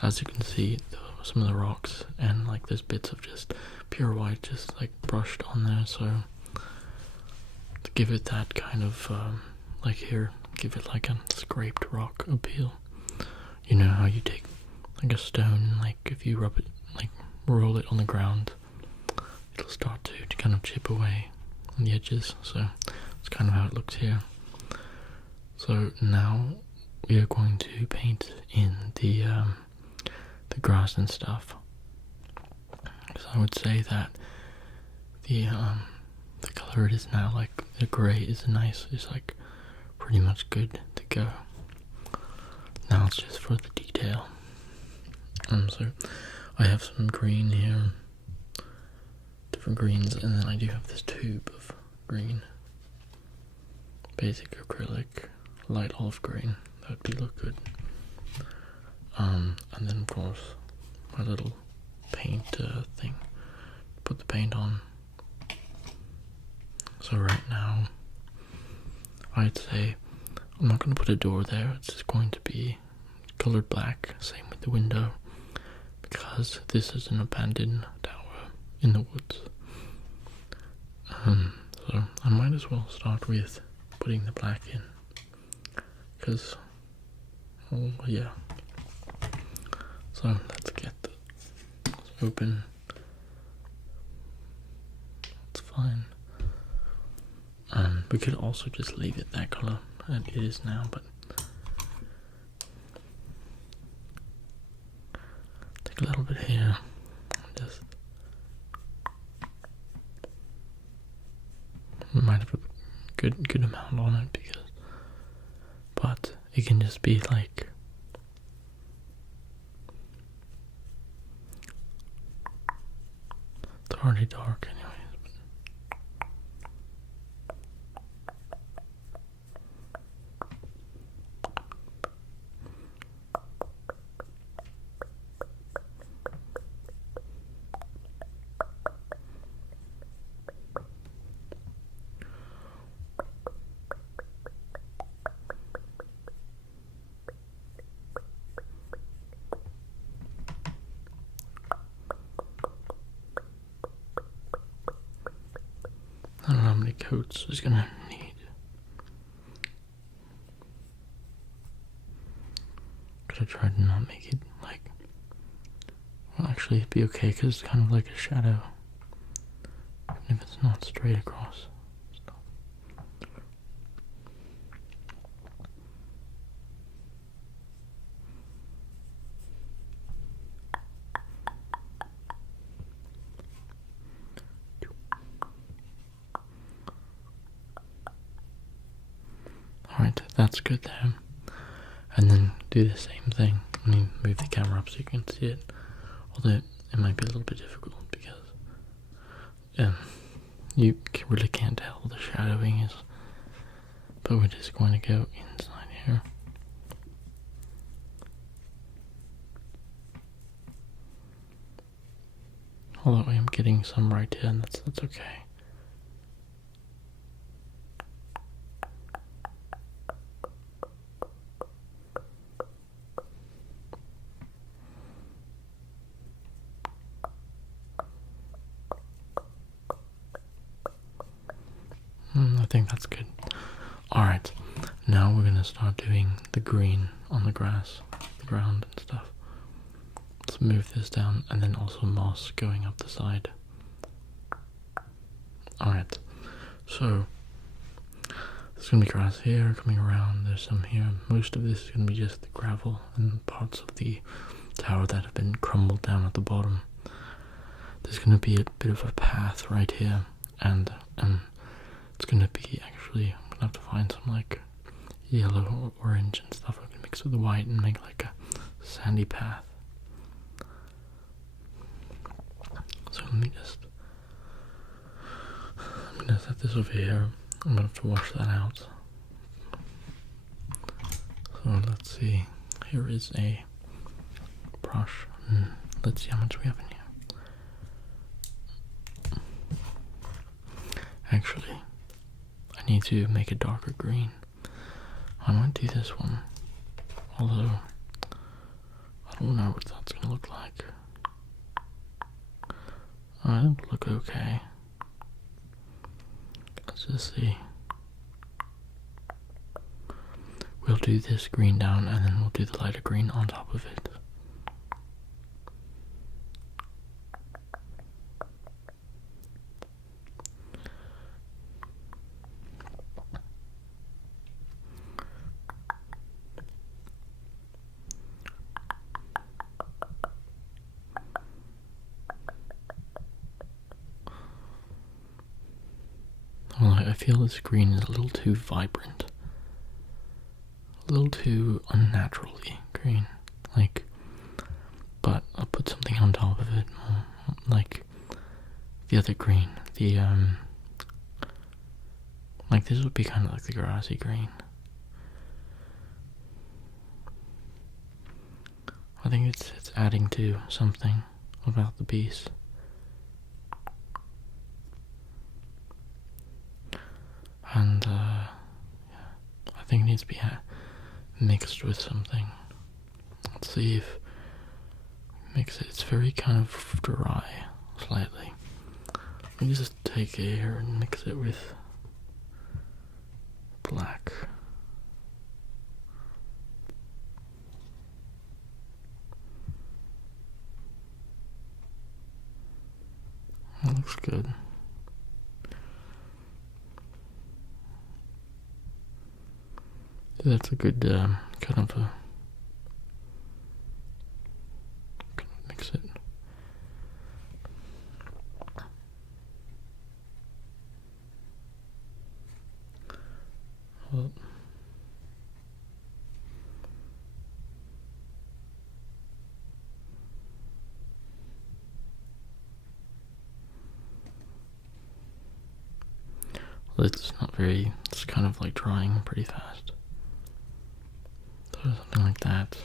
as you can see, some of the rocks and like there's bits of just pure white just like brushed on there, so to give it that kind of like here, give it like a scraped rock appeal. You know how you take like a stone, like if you rub it, like roll it on the ground, it'll start to kind of chip away on the edges, so it's kind of how it looks here. So now we are going to paint in the grass and stuff. So I would say that the color it is now, like the grey is nice, is like pretty much good to go. Now it's just for the detail. So I have some green here, different greens, and then I do have this tube of green, basic acrylic, light olive green. That would look good. And then of course my little paint thing, put the paint on. So right now I'd say I'm not going to put a door there, it's just going to be colored black, same with the window, because this is an abandoned tower in the woods. So I might as well start with putting the black in, because, oh yeah. So let's get this open. It's fine. We could also just leave it that color, and it is now, but take a little bit here, just might have a good amount on it, but it can just be like it's already dark anyways. many coats it's gonna need. Gotta try to not make it like. Well, actually, it'd be okay because it's kind of like a shadow. Even if it's not straight across. Alright, that's good there. And then do the same thing. Let me move the camera up so you can see it. Although it might be a little bit difficult because you really can't tell what the shadowing is. But we're just going to go inside here. Although I am getting some right here, and that's okay. I think that's good. Alright, now we're gonna start doing the green on the grass, the ground and stuff. Let's move this down, and then also moss going up the side. Alright, so there's gonna be grass here coming around, there's some here. Most of this is gonna be just the gravel and parts of the tower that have been crumbled down at the bottom. There's gonna be a bit of a path right here, and it's gonna be actually, I'm gonna have to find some like yellow or orange and stuff. I'm gonna mix with the white and make like a sandy path. So let me just, I'm gonna set this over here. I'm gonna have to wash that out. So let's see, here is a brush. Let's see how much we have in here. Actually, I need to make a darker green. I might do this one, although I don't know what that's gonna look like. It'll look okay. Let's just see. We'll do this green down, and then we'll do the lighter green on top of it. Well, I feel this green is a little too vibrant. A little too unnaturally green. Like, but I'll put something on top of it. Like the other green. Like this would be kind of like the grassy green. I think it's adding to something about the piece. And yeah, I think it needs to be mixed with something. Let's see if mix it. It's very kind of dry, slightly. Let me just take it here and mix it with black. That looks good. That's a good kind of a mix it. Well, it's not very, it's kind of like drying pretty fast. So something like that.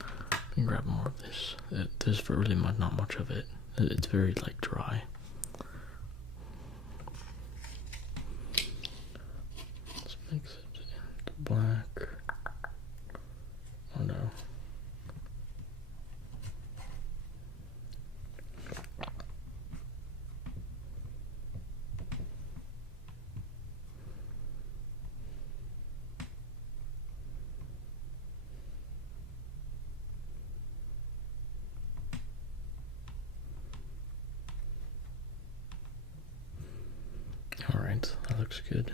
Let me grab more of this. There's really not much of it. It's very like dry. Let's mix it into black. Oh no. Alright, that looks good.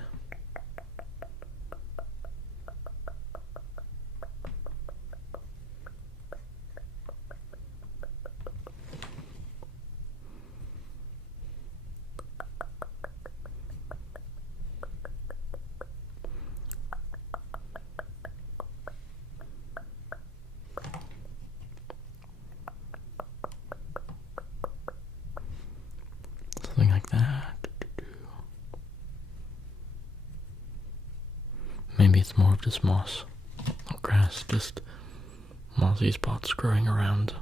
Something like that. Maybe it's more of just moss, not grass, just mossy spots growing around.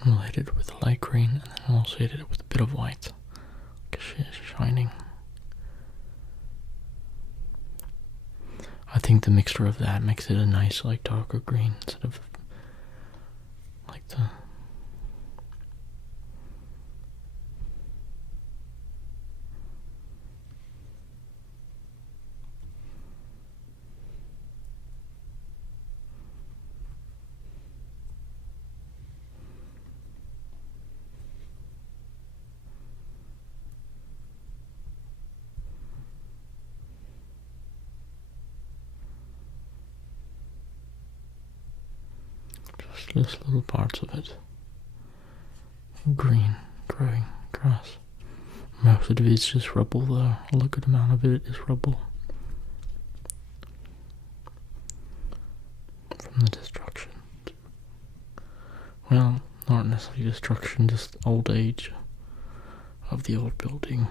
And we'll hit it with light green, and then we'll also hit it with a bit of white. Shining. I think the mixture of that makes it a nice, like, darker green instead of like the. Just little parts of it. Green, growing grass. Most of it is just rubble though. A good amount of it is rubble. From the destruction. Well, not necessarily destruction, just old age of the old building.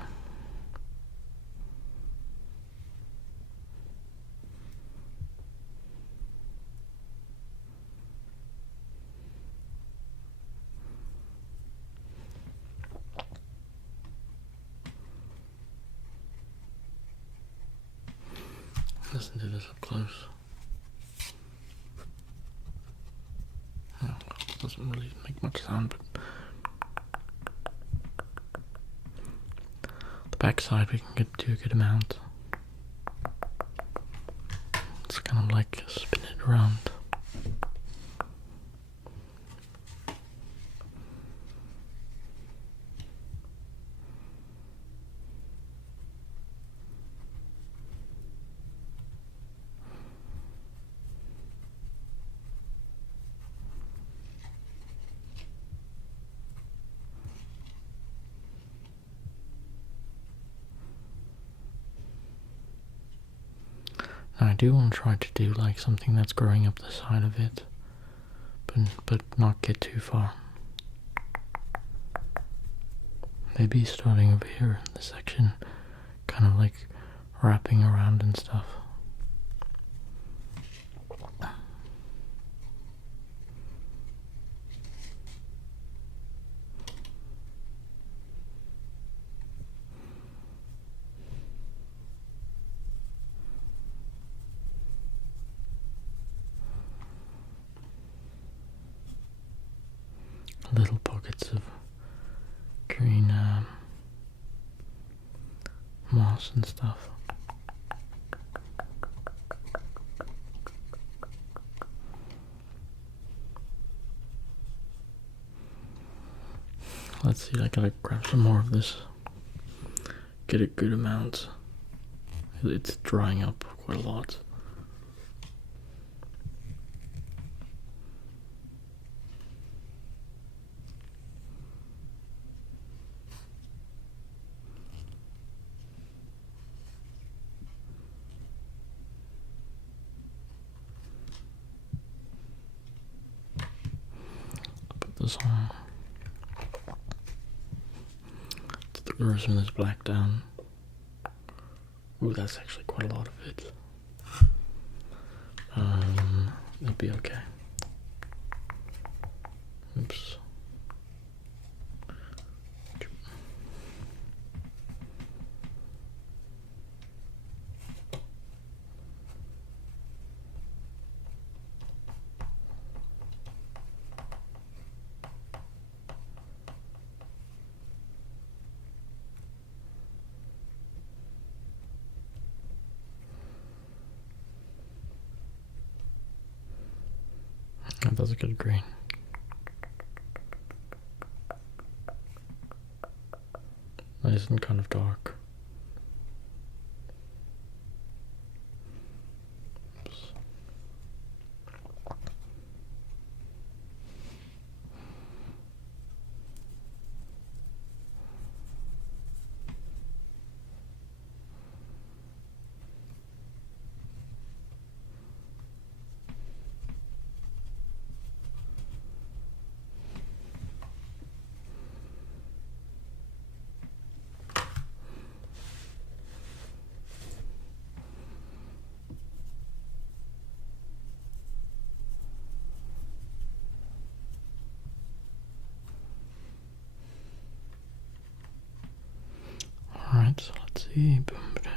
Listen to this up close. Doesn't really make much sound, but the back side we can get to a good amount. It's kind of like spin it around. I do want to try to do like something that's growing up the side of it, but not get too far. Maybe starting over here in this section, kind of like wrapping around and stuff. Little pockets of green moss and stuff. Let's see, I gotta grab some more of this. Get a good amount. It's drying up quite a lot. Put this on. The resin is black down. Ooh, that's actually quite a lot of it. It'll be okay. Oops. that's a good green. Nice and kind of dark. Oops. Alright, so let's see. Boom, boom.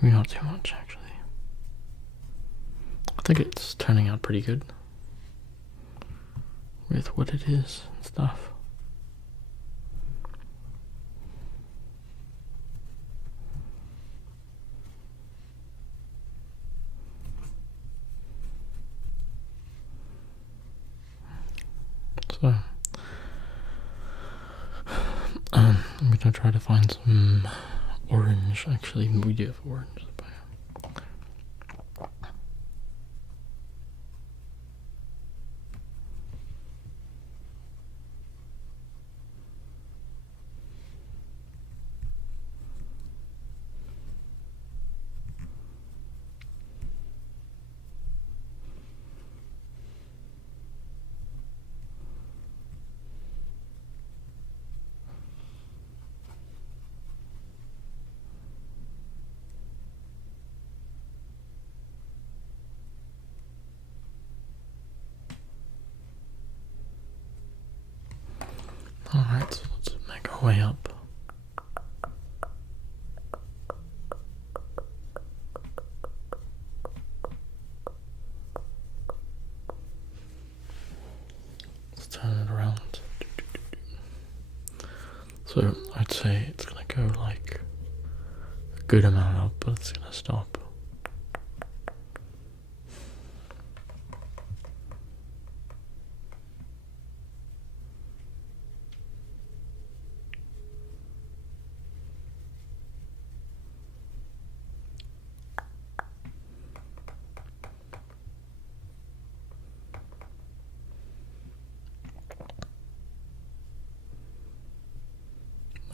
Maybe not too much, actually. I think it's turning out pretty good with what it is and stuff. So, I'm gonna try to find some orange. Actually, we do have orange. Alright, so let's make our way up. Let's turn it around. So I'd say it's gonna go like a good amount up, but it's gonna stop.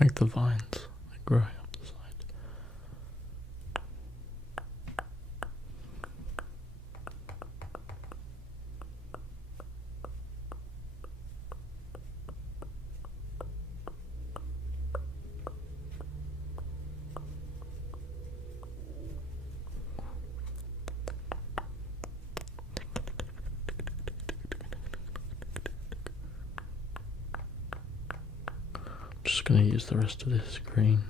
Like the vines, like growing up the side. I'm just going to use the rest of this green.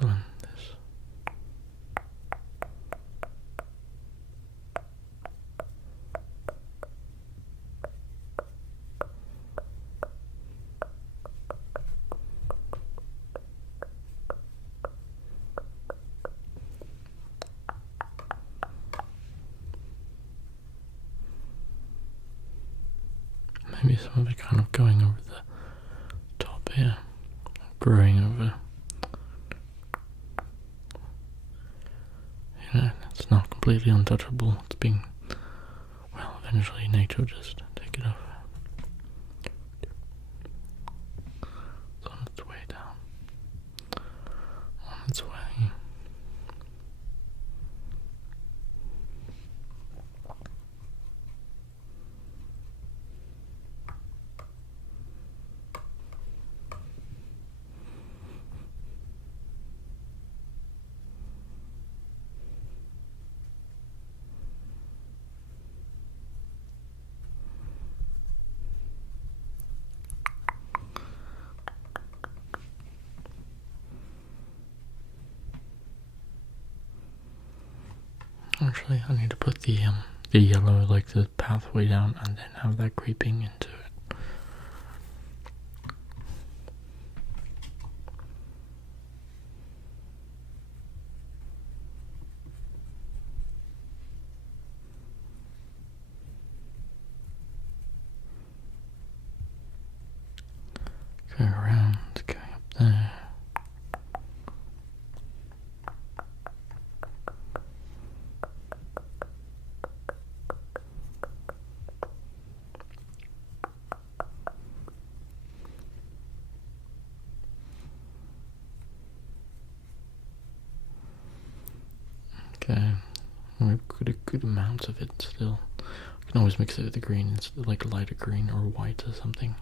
Fill in this. Maybe some of it kind of going over the top here, growing over. You know, it's not completely untouchable. It's being, well, eventually nature will just take it over. It's on its way down. On its way. Actually, I need to put the yellow, like the pathway down, and then have that creeping into it. Okay, we've got a good amount of it still. I can always mix it with the green. It's like a lighter green or white or something.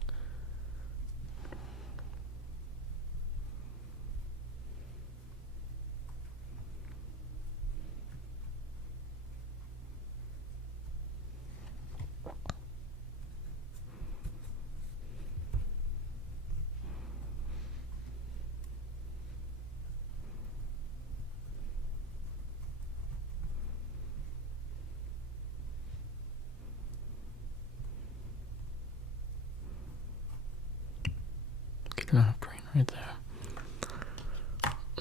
Get enough green right there.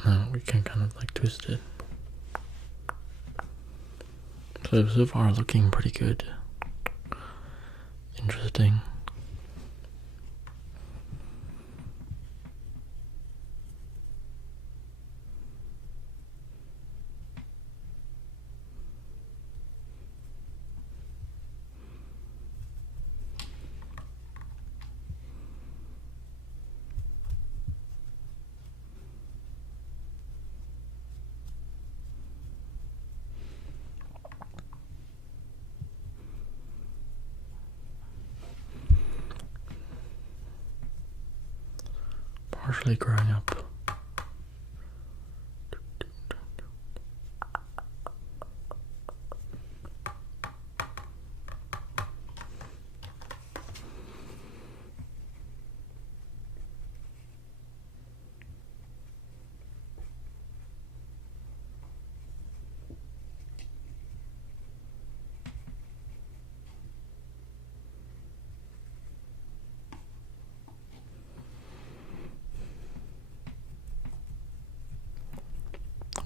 Now we can kind of like twist it. So far looking pretty good. Interesting. Partially growing up.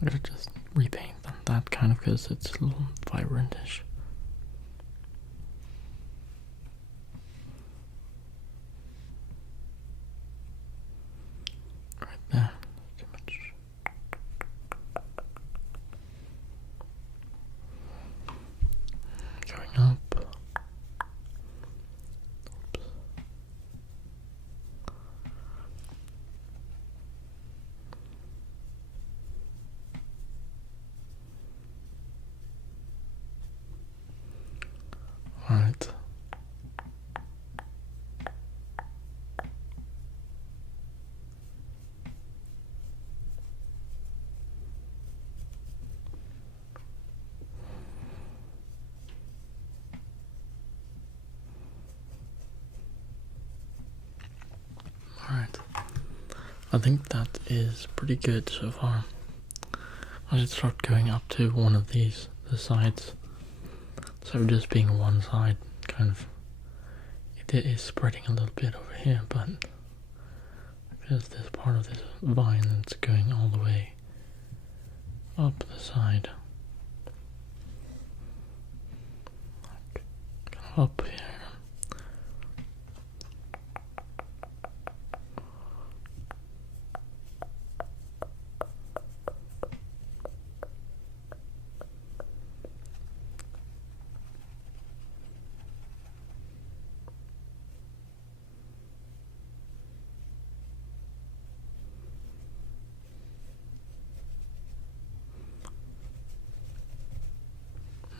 I'm gonna just repaint that kind of because it's a little vibrantish. Right there. Too much. Going up. Oops. Alright. Alright. I think that is pretty good so far. I should start going up to one of the sides. So just being one side, kind of, it is spreading a little bit over here, but because there's part of this vine that's going all the way up the side, like, kind of up here.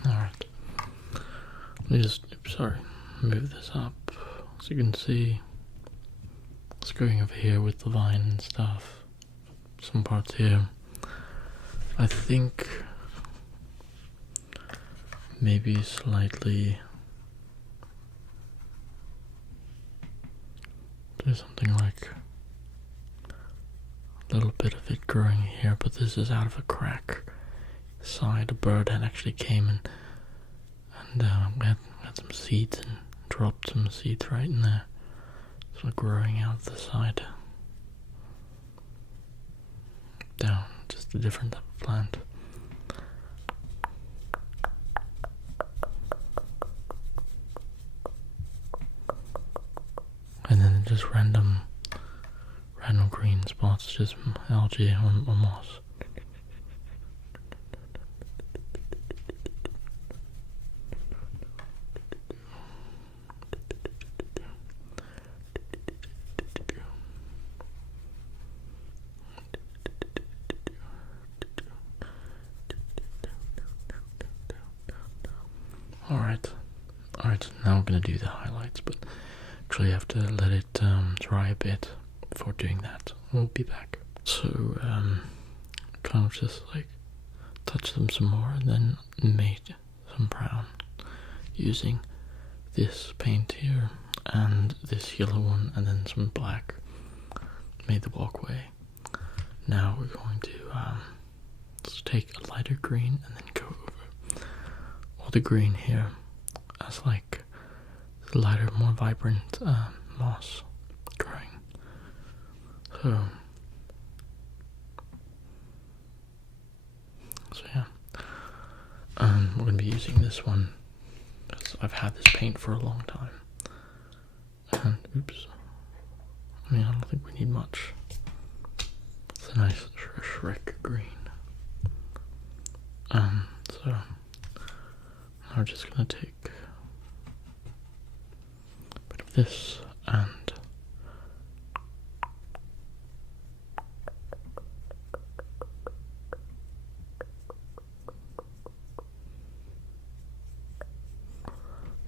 Alright, let me just, move this up so you can see it's going over here with the vine and stuff. Some parts here. I think maybe slightly do something like a little bit of it growing here, but this is out of a crack side. A bird had actually came and had some seeds and dropped some seeds right in there, sort of growing out the side. Down, just a different type of plant. And then just random green spots, just algae or moss. Alright. Alright, now we're gonna do the highlights, but actually have to let it dry a bit before doing that. We'll be back. So, kind of just like touch them some more and then made some brown using this paint here and this yellow one and then some black. Made the walkway. Now we're going to let's take a lighter green and then go over all the green here as like the lighter, more vibrant moss growing. So yeah, we're going to be using this one because I've had this paint for a long time. And oops, I mean I don't think we need much. It's a nice Shrek green. So now we're just going to take a bit of this and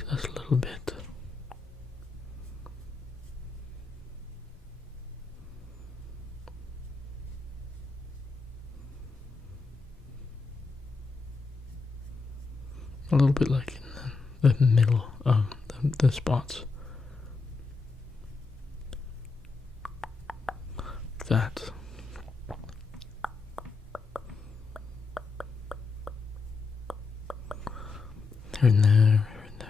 just a little bit. A little bit like in the middle of the spots. That. Here and there, here and there.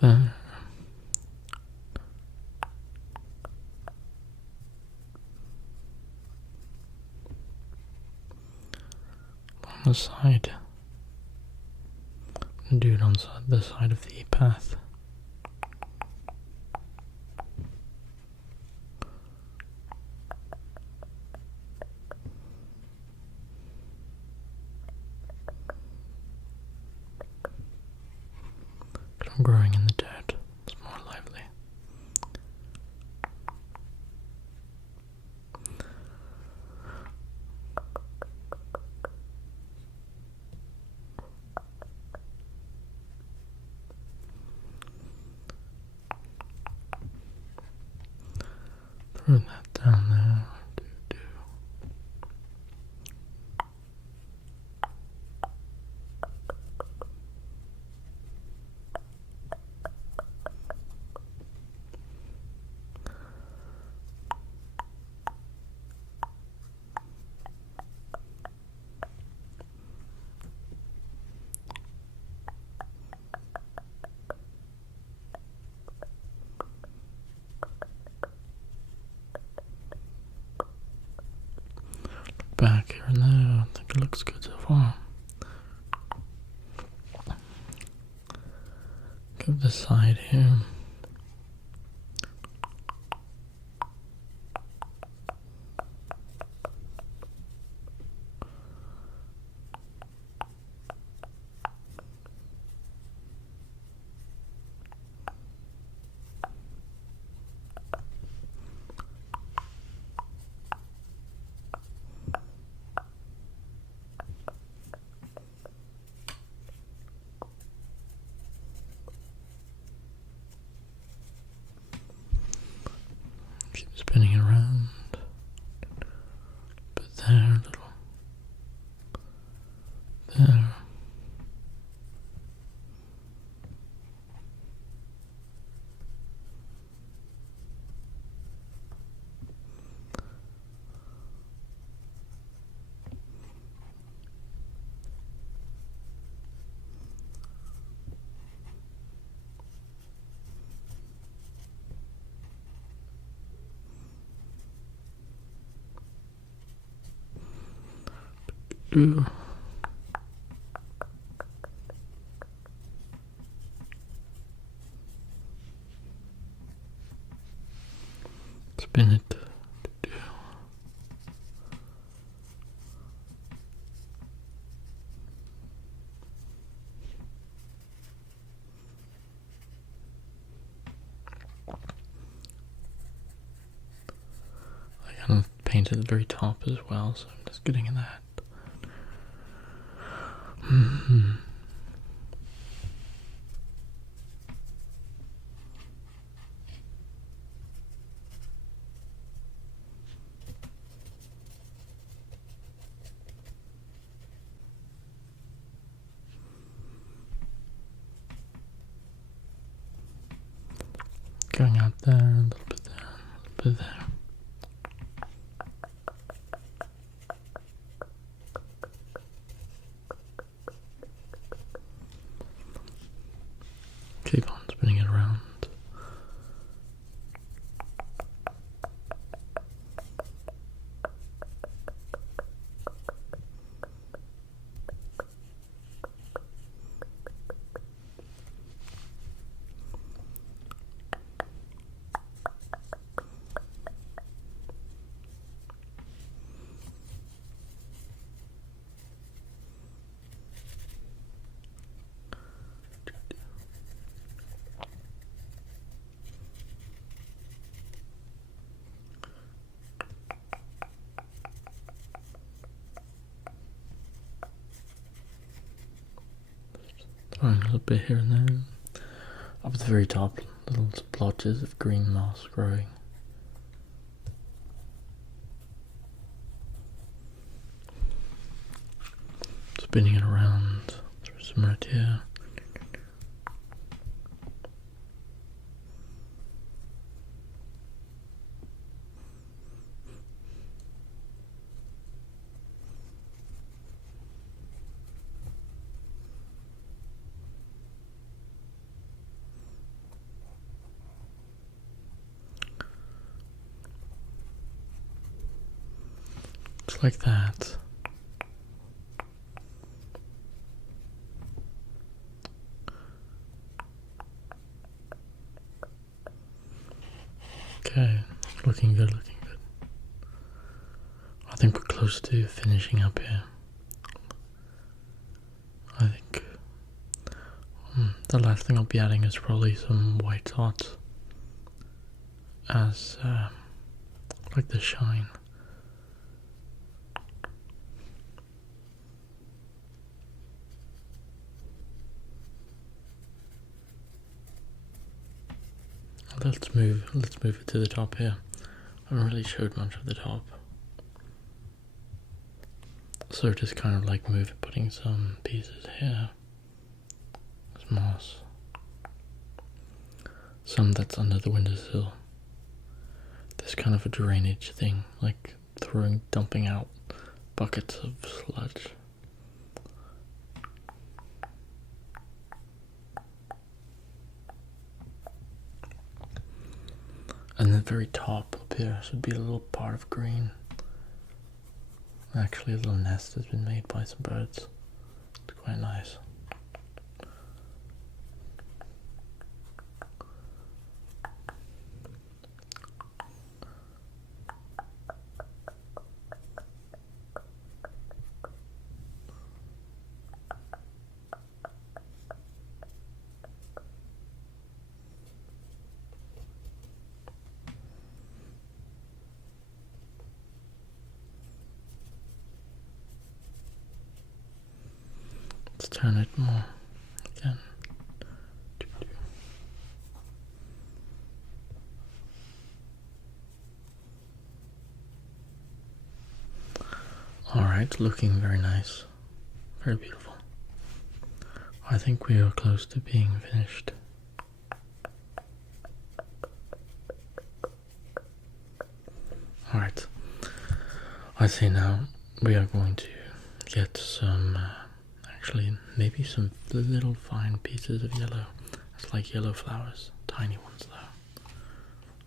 There. On the side. And do it on the side of the path. I'm growing in the dirt. It's more lively. Throw that down there. Back here and there, I think it looks good so far. Give the side here. Keep spinning around. But there, a little. There. Do. spin it. I kind of painted the very top as well, so I'm just getting in that. Going out there, a little bit there, a little bit there. Keep on spinning it around. Throwing a little bit here and there. Up at the very top, little splotches of green moss growing. Spinning it around through some red here. Just like that. Okay, looking good, looking good. I think we're close to finishing up here. I think the last thing I'll be adding is probably some white dots as like the shine. Let's move it to the top here. I haven't really showed much of the top. So just kind of like putting some pieces here. There's moss. Some that's under the windowsill. There's kind of a drainage thing, like dumping out buckets of sludge. And the very top up here should be a little part of green. Actually, a little nest has been made by some birds. It's quite nice. Let's turn it more again. Alright, looking very nice. Very beautiful. I think we are close to being finished. Alright, I say now we are going to get some actually maybe some little fine pieces of yellow. It's like yellow flowers, tiny ones though.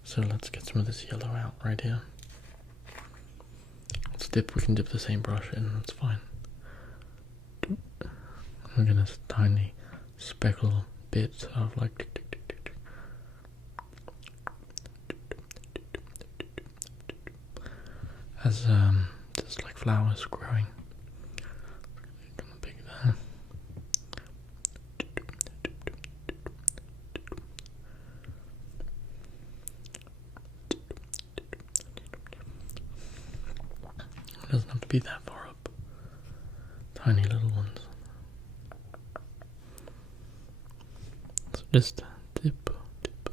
So let's get some of this yellow out right here. We can dip the same brush in, that's fine. We're gonna tiny speckle bits of like has just like flowers growing. Kind of big there. It doesn't have to be that far up. Tiny little ones. So just dip, dip.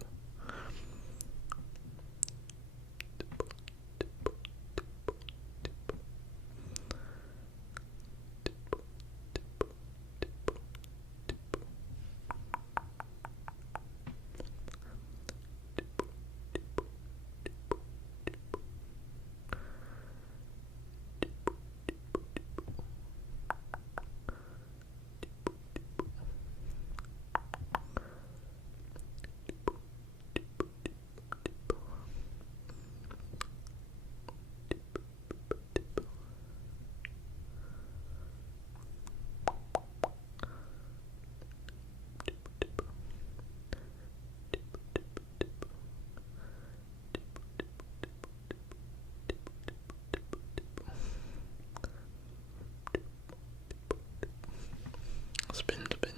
Spin, spin.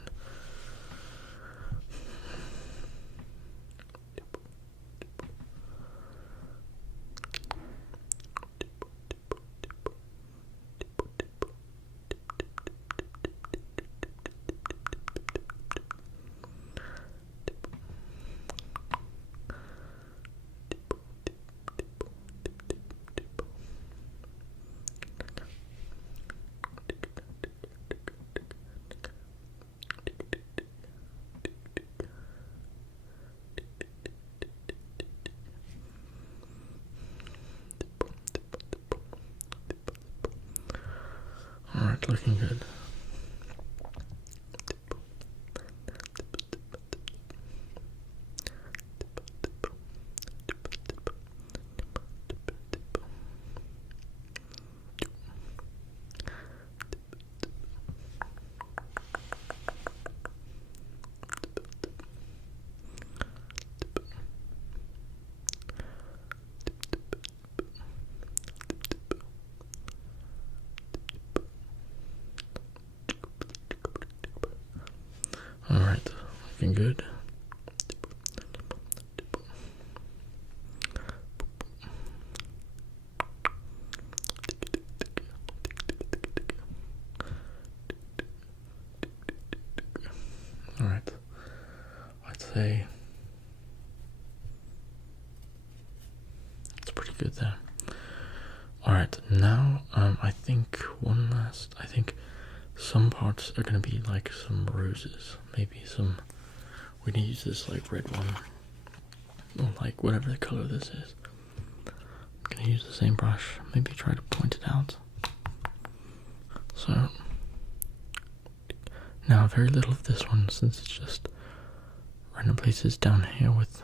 Alright, looking good. Alright, looking good. Alright, I'd say it's pretty good there. Alright, now I think I think some parts are gonna be like some roses, maybe some, we're gonna use this like red one, or like whatever the color this is. I'm gonna use the same brush, maybe try to point it out. So, now very little of this one, since it's just random places down here with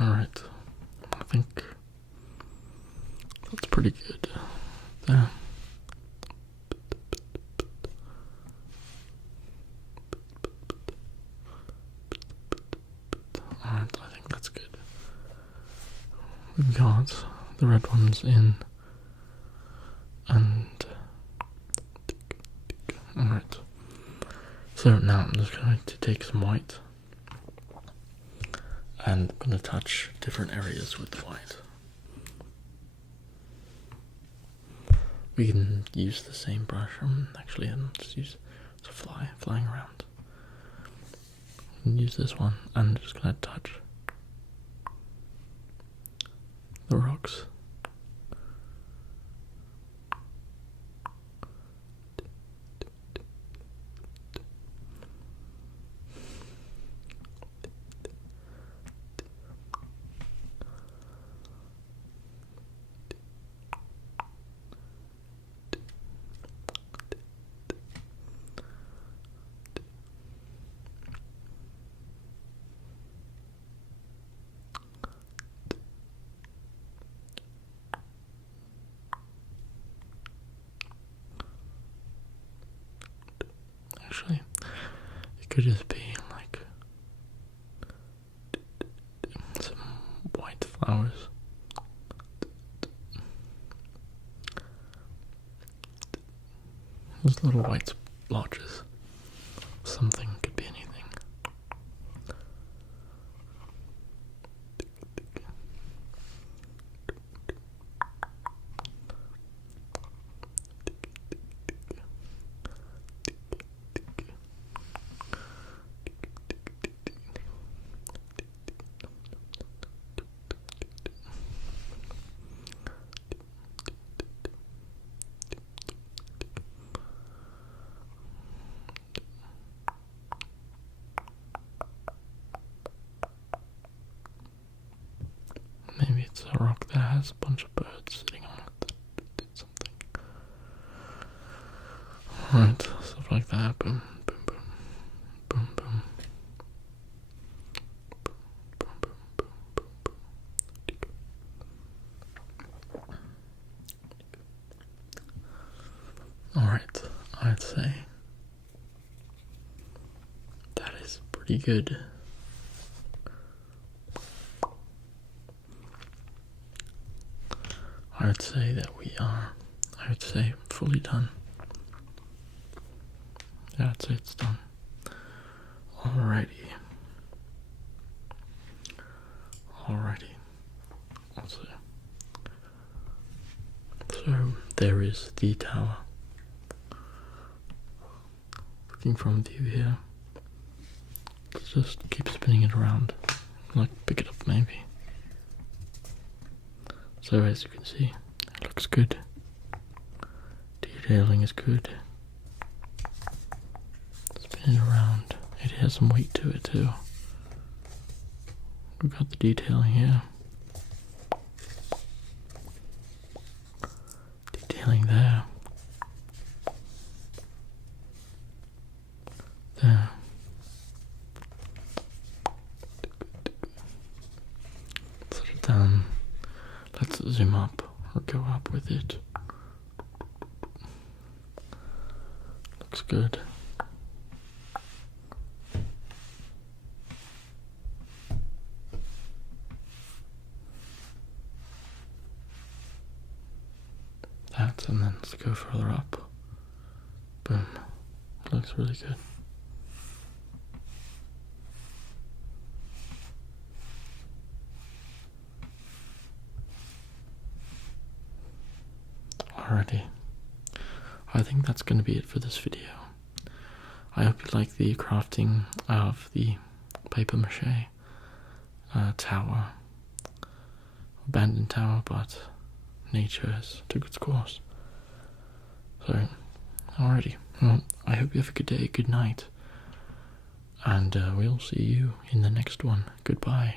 Alright, I think that's pretty good there. Alright, I think that's good. We've got the red ones in, and alright. So now I'm just going to take some white, and I'm going to touch different areas with the white. We can use the same brush, actually, and just use it's a flying around. can use this one. I'm just gonna touch the rocks. Actually, it could just be like some white flowers. Those little white splotches. Something could be anything. Maybe it's a rock that has a bunch of birds sitting on it that did something. Alright, stuff like that. Boom, boom, boom. Boom, boom. Boom, boom, boom, boom, boom, boom. Alright, I'd say that is pretty good. I would say that we are, fully done. Yeah, I'd say it's done. Alrighty. Let's see. So, there is the tower. Looking from view here. Let's just keep spinning it around. Like, pick it up maybe. So as you can see, it looks good. Detailing is good. Spin it around. It has some weight to it too. We've got the detailing here. Detailing there. There. Set it down. Let's zoom up or go up with it. Looks good. That, and then let's go further up. Boom. It looks really good. Alrighty. I think that's going to be it for this video. I hope you like the crafting of the paper mache tower. Abandoned tower, but nature has took its course. So, alrighty. Well, I hope you have a good day, good night. And we'll see you in the next one. Goodbye.